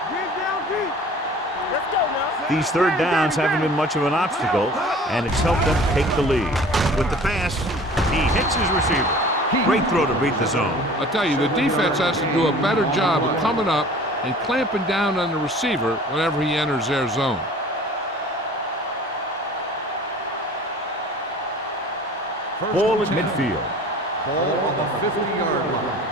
Get down deep. Let's go now. These third downs haven't been much of an obstacle, and it's helped them take the lead. With the pass, he hits his receiver. Great throw to beat the zone. I tell you, the defense has to do a better job of coming up and clamping down on the receiver whenever he enters their zone. Ball at midfield. Ball on the 50-yard line.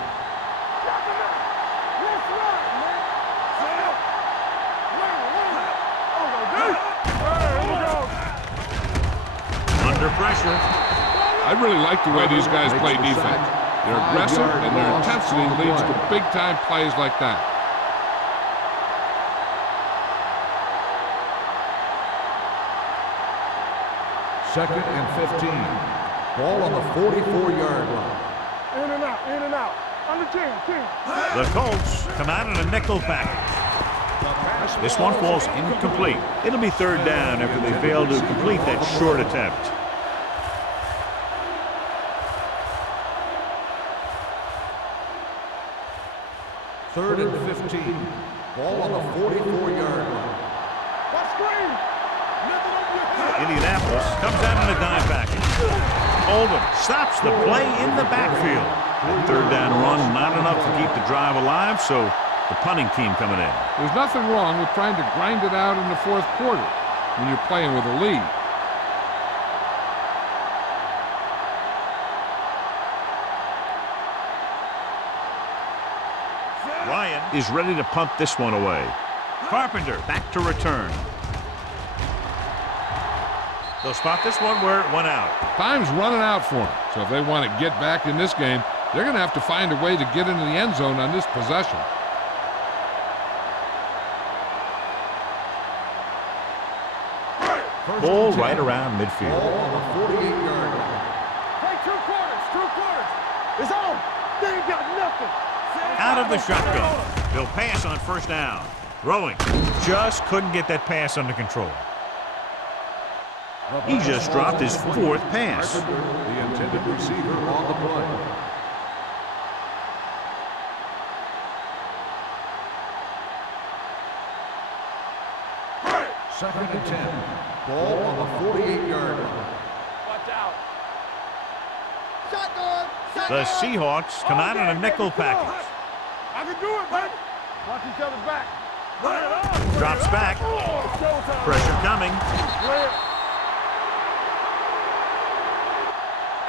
Under pressure. I really like the way these guys play defense. They're aggressive, and their intensity leads to big-time plays like that. Second and 15. Ball on the 44-yard line. In and out, in and out. Under 10. The Colts come out in a nickel package. This one falls incomplete. It'll be third down after they fail to complete that short attempt. Third and 15. Ball on the 44-yard line. What screen? Indianapolis comes out in a dime package. Oldham stops the play in the backfield. That third down run, not enough to keep the drive alive, so the punting team coming in. There's nothing wrong with trying to grind it out in the fourth quarter when you're playing with a lead. Ryan is ready to punt this one away. Carpenter back to return. They'll spot this one where it went out. Time's running out for them, so if they want to get back in this game, they're going to have to find a way to get into the end zone on this possession. Ball right around midfield. Ball on the 48-yard line. Play 2 quarters. It's on. They ain't got nothing. Out of the shotgun. They'll pass on first down. Throwing. Just couldn't get that pass under control. He just dropped his 4th pass. The intended receiver on the play. Second and 10. Ball on the 48-yard line. Watch out. The Seahawks come out in a nickel package. I can do it, baby. Watch each other's back. Drops back. Pressure coming.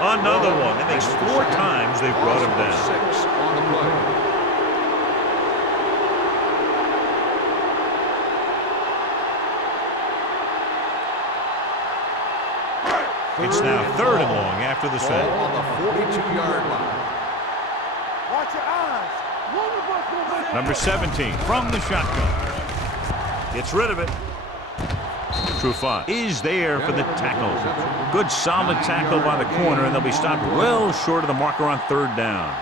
Another one. That makes 4 times they've brought him down. 6 on the play. It's now 3rd and long after the Ball sack. on the 42-yard line. Watch your eyes. One of us will make Number 17 from the shotgun. Gets rid of it. Trufant is there for the tackle. Good solid tackle by the corner, and they'll be stopped well short of the marker on 3rd down.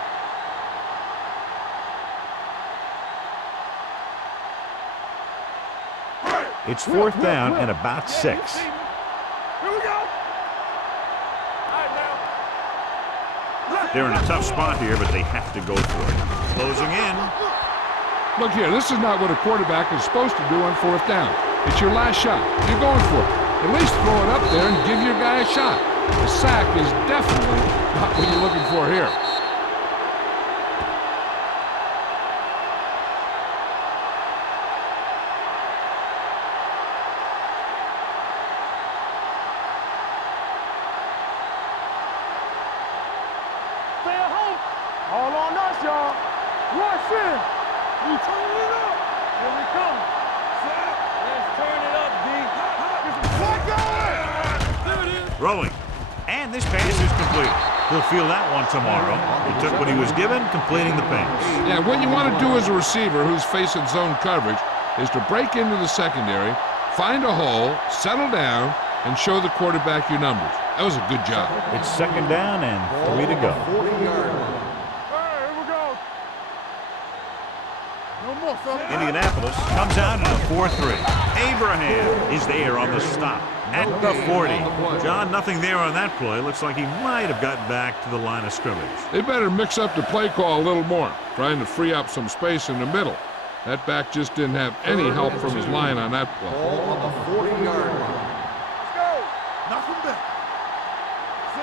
It's 4th down and about 6. Here we go. They're in a tough spot here, but they have to go for it. Closing in. Look here, this is not what a quarterback is supposed to do on 4th down. It's your last shot. You're going for it. At least throw it up there and give your guy a shot. The sack is definitely not what you're looking for here. Stay at home. All on us, y'all. Rush in. We turn it up. Here we come. Let's turn it up, D. Get some play going. There it is. Throwing. And this pass is complete. He'll feel that one tomorrow. He took what he was given, completing the pass. Yeah, what you want to do as a receiver who's facing zone coverage is to break into the secondary, find a hole, settle down, and show the quarterback your numbers. That was a good job. It's 2nd down and 3 to go. 40-yard line. Here we go. No more, son. Indianapolis comes out in a 4-3. Abraham is there on the stop at the 40. John, nothing there on that play. Looks like he might have gotten back to the line of scrimmage. They better mix up the play call a little more, trying to free up some space in the middle. That back just didn't have any help from his line on that play. Ball on the 40-yard line. Let's go. Knock him back.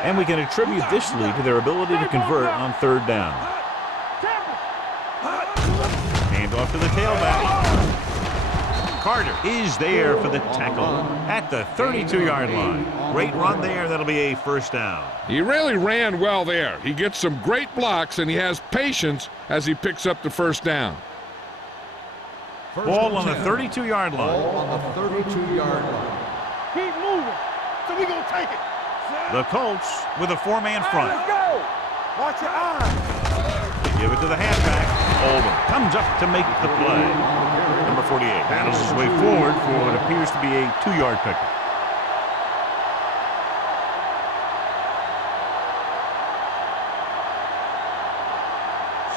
And we can attribute this lead to their ability to convert on 3rd down. Tampa. Hand Handoff to the tailback. Carter is there for the tackle at the 32-yard line. Great run there. That'll be a first down. He really ran well there. He gets some great blocks, and he has patience as he picks up the first down. Ball on the 32-yard line. Ball on the 32-yard line. Keep moving. So we gonna take it. The Colts with a four-man front. Let's go. Watch your eyes. They give it to the halfback. Oldham comes up to make the play. Number 48 battles his way forward for what appears to be a 2-yard pickup.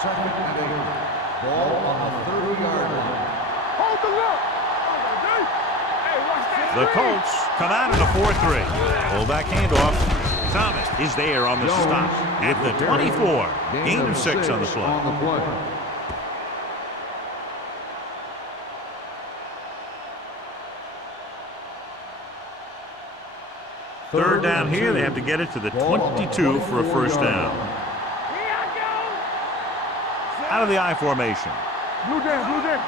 Second and 8. Ball on the 30-yard line. Hold the look. Hey, watch that. The Colts come out in a 4-3. Fullback handoff. Thomas is there on the stop at the 24. Gain of 6 on the play. Third down here, they have to get it to the 22 for a first down. Here I go. Out of the I formation. Blue down, blue down.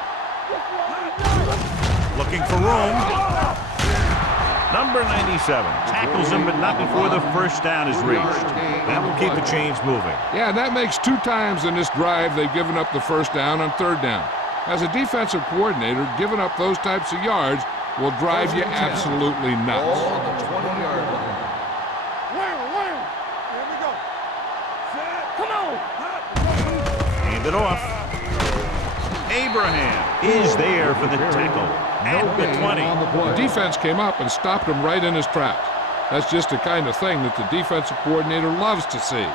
Looking for room. Number 97 tackles him, but not before the first down is reached. That will keep the chains moving. Yeah, that makes 2 times in this drive they've given up the first down on third down. As a defensive coordinator, giving up those types of yards will drive you absolutely nuts. Ball on the 20-yard line. Wham. Here we go. Come on. Hand it off. Abraham is there for the tackle at the 20. The defense came up and stopped him right in his tracks. That's just the kind of thing that the defensive coordinator loves to see.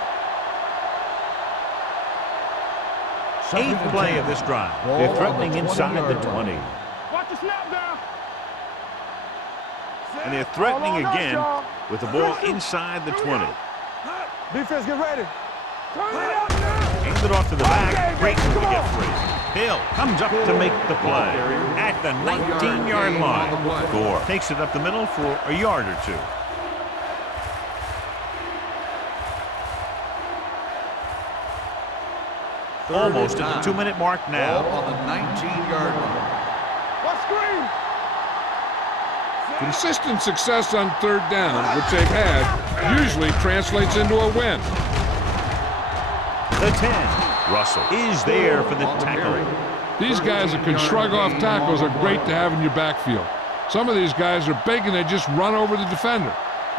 8th play of this drive. They're threatening inside the 20. Watch the snap down. And they're threatening again with the ball inside the 20. Defense, get ready. Turn it up now. Hands it off to the back. Great move to get free. Hill comes up to make the play at the 19-yard line. Gore takes it up the middle for a yard or 2. Almost at the 2-minute mark now. Ball on the 19-yard line. What screen? Consistent success on third down, which they've had, usually translates into a win. The 10. Russell is there for the tackle. These guys that can shrug off tackles are great to have in your backfield. Some of these guys are big and they just run over the defender.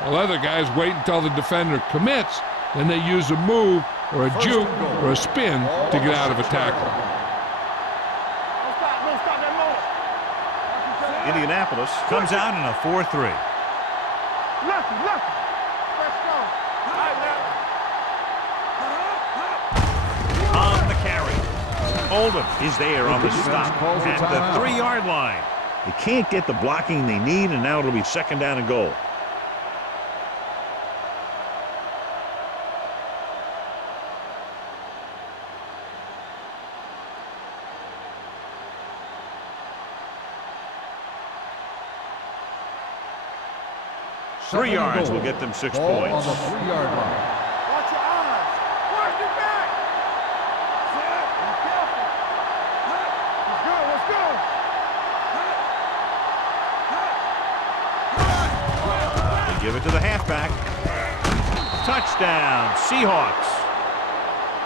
While other guys wait until the defender commits, then they use a move or a juke or a spin to get out of a tackle. Don't stop that motor. Indianapolis comes out in a 4-3. Lucky. Let's go. All right, now. On the carry. Oldham is there on the stop at the 3-yard line. They can't get the blocking they need, and now it'll be second down and goal. Three yards will get them 6 Ball points. on the 3-yard line. Watch your eyes. Watch it back. Be careful. Let's go. They give it to the halfback. Touchdown, Seahawks.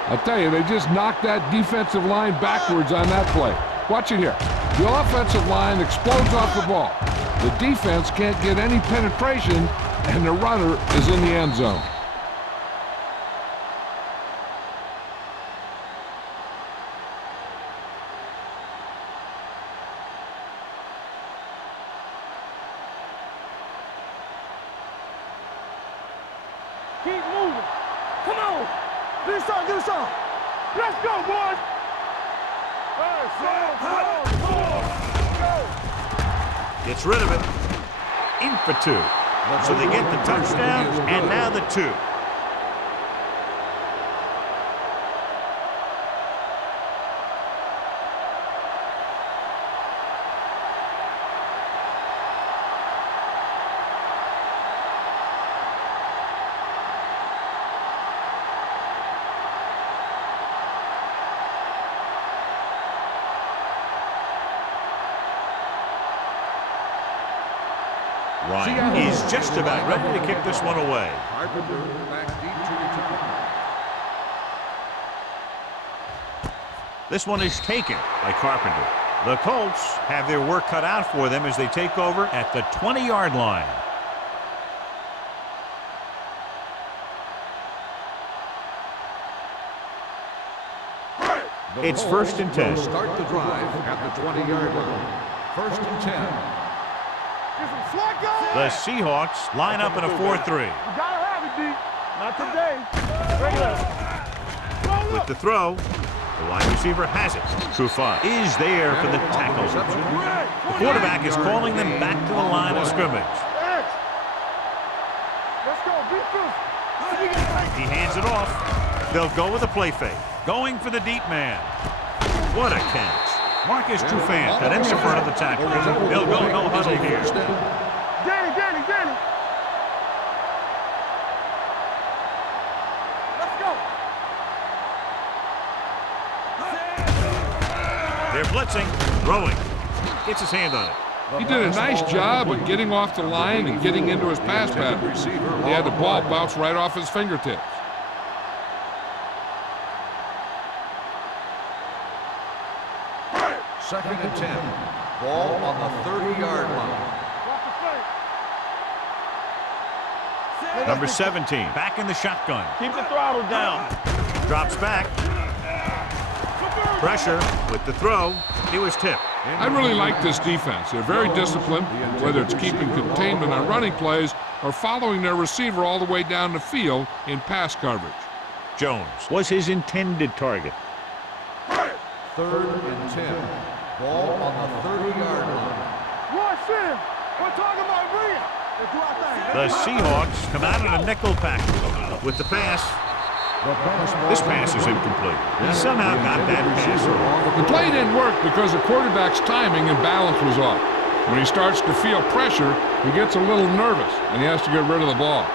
I'll tell you, they just knocked that defensive line backwards on that play. Watch it here. The offensive line explodes off the ball. The defense can't get any penetration, and the runner is in the end zone. Keep moving. Come on. Do something. Let's go, boys. Gets rid of it. In for 2. So they get the touchdown, and now the 2. Ryan is just about ready to kick this one away. Carpenter back deep to return. This one is taken by Carpenter. The Colts have their work cut out for them as they take over at the 20-yard line. It's 1st and 10. Start the drive at the 20-yard line. 1st and 10. The Seahawks line up in a 4-3. You gotta have it, D. Not today. Regular. With the throw, the wide receiver has it. Trufant is there for the tackle. The quarterback is calling them back to the line of scrimmage. Let's go, defense. He hands it off. They'll go with a play fake. Going for the deep man. What a catch. Marcus Trufant got in the front of the tackle. They'll go no huddle here. Danny. Let's go. They're blitzing. Throwing. Gets his hand on it. He did a nice job of getting off the line and getting into his pass pattern. He had the ball bounce right off his fingertips. Second and 10. Ball on the 30-yard line. Number 17, back in the shotgun. Keep the throttle down. Drops back. Pressure with the throw. He was tipped. I really like this defense. They're very disciplined, whether it's keeping containment on running plays or following their receiver all the way down the field in pass coverage. Jones was his intended target. 3rd and 10. Ball on the 30-yard line. Rush in. We're talking about bringing. The Seahawks come out in a nickel package with the pass. This pass is incomplete. He somehow got that pass wrong. The play didn't work because the quarterback's timing and balance was off. When he starts to feel pressure, he gets a little nervous, and he has to get rid of the ball.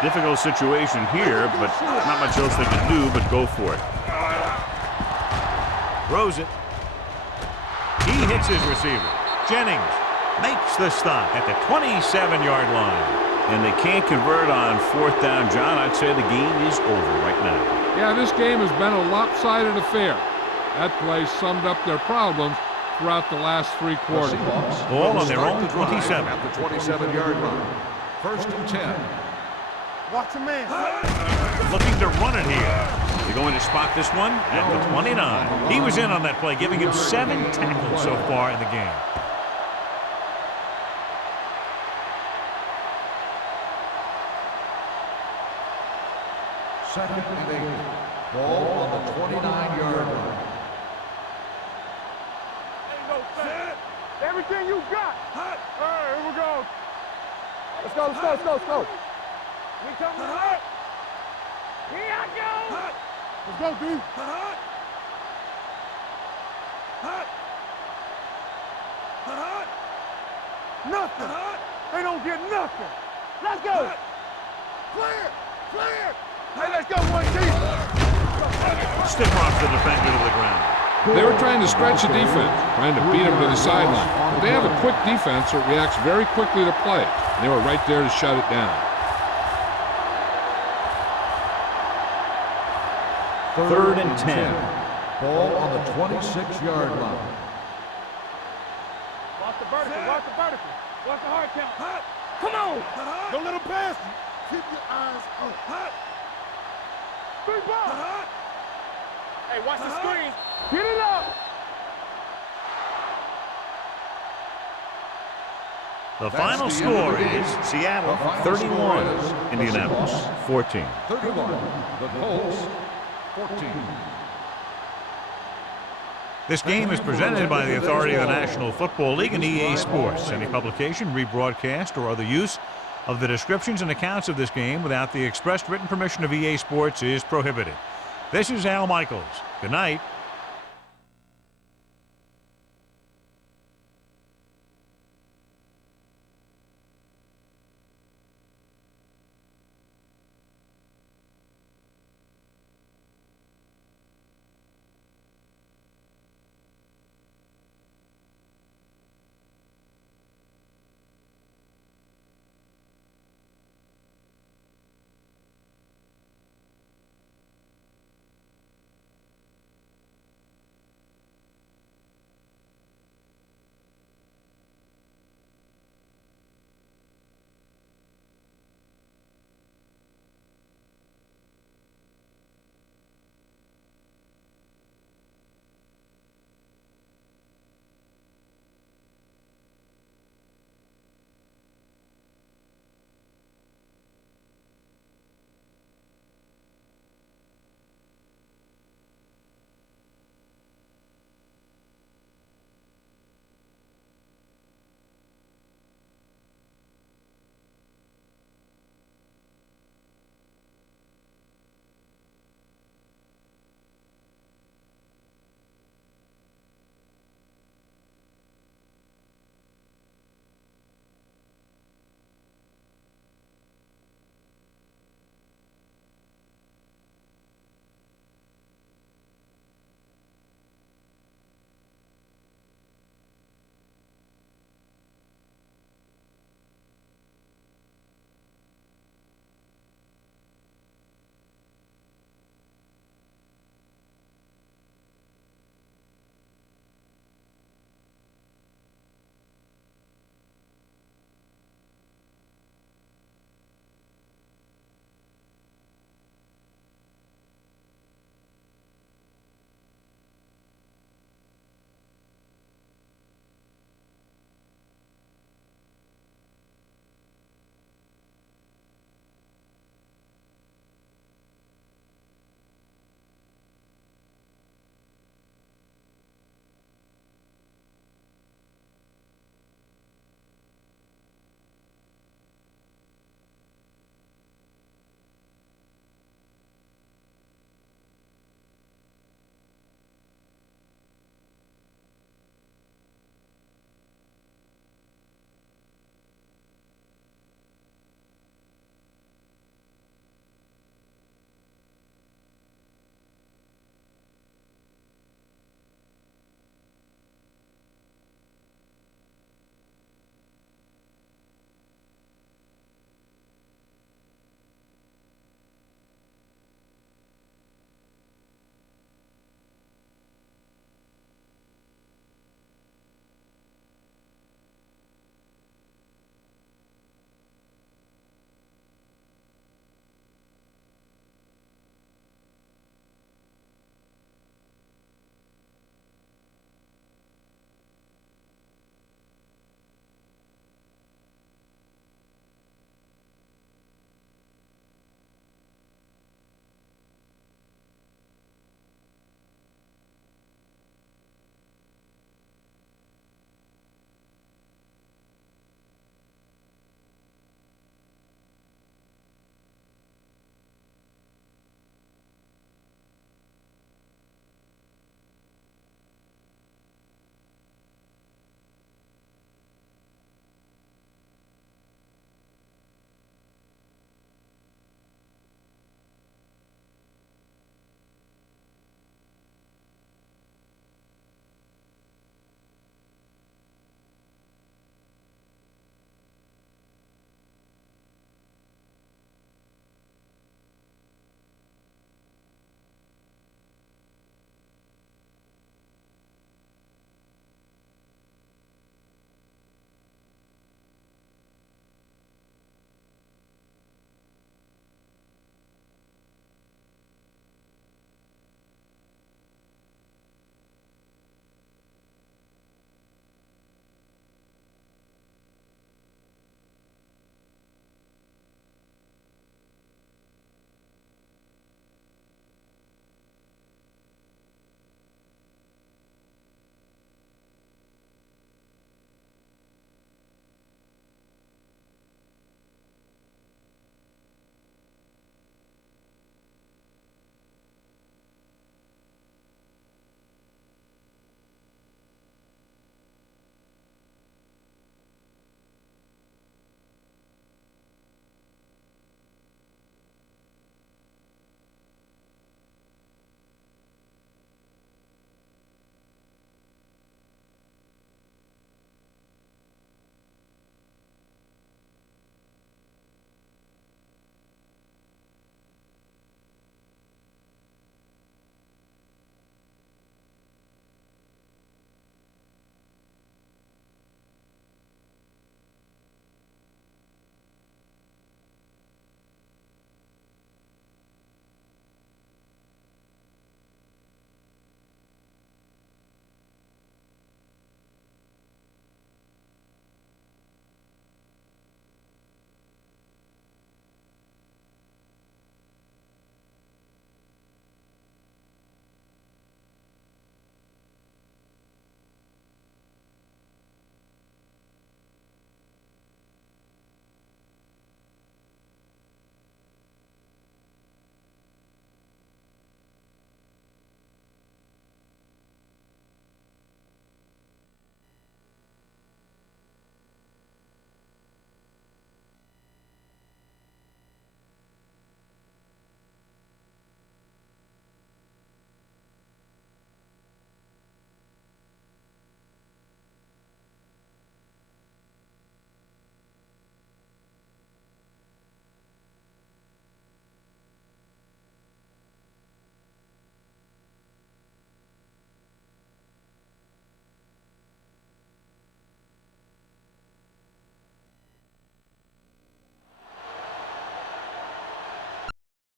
Difficult situation here, but not much else they can do but go for it. Throws it. He hits his receiver. Jennings makes the stop at the 27-yard line. And they can't convert on 4th down, John. I'd say the game is over right now. Yeah, this game has been a lopsided affair. That play summed up their problems throughout the last 3 quarters. Ball on their own 27. At the 27-yard line. 1st and 10. Watch a man. Looking to run it here. They're going to spot this one at the 29. He was in on that play, giving him 7 tackles so far in the game. Second and 8. Ball on the 29-yard line. Ain't no set. Everything you got. All right, here we go. Let's go. We coming up. Here I go. Let's go, B. Nothing. They don't get nothing. Let's go. Clear. Hey, let's go, 1T. Stiff rocks the defender to the ground. They were trying to stretch the defense, trying to beat him to the sideline. But they have a quick defense that reacts very quickly to play. They were right there to shut it down. 3rd and 10. Ball on the 26-yard line. Watch the vertical. Watch the hard count. Come on. Don't let him pass you. Keep your eyes up. 3 balls. Hey, watch the screen. Get it up. The final score is Seattle 31, Indianapolis 14. 31. The Colts 14. This game is presented by the authority of the National Football League and EA Sports. Any publication, rebroadcast, or other use of the descriptions and accounts of this game without the expressed written permission of EA Sports is prohibited. This is Al Michaels. Good night.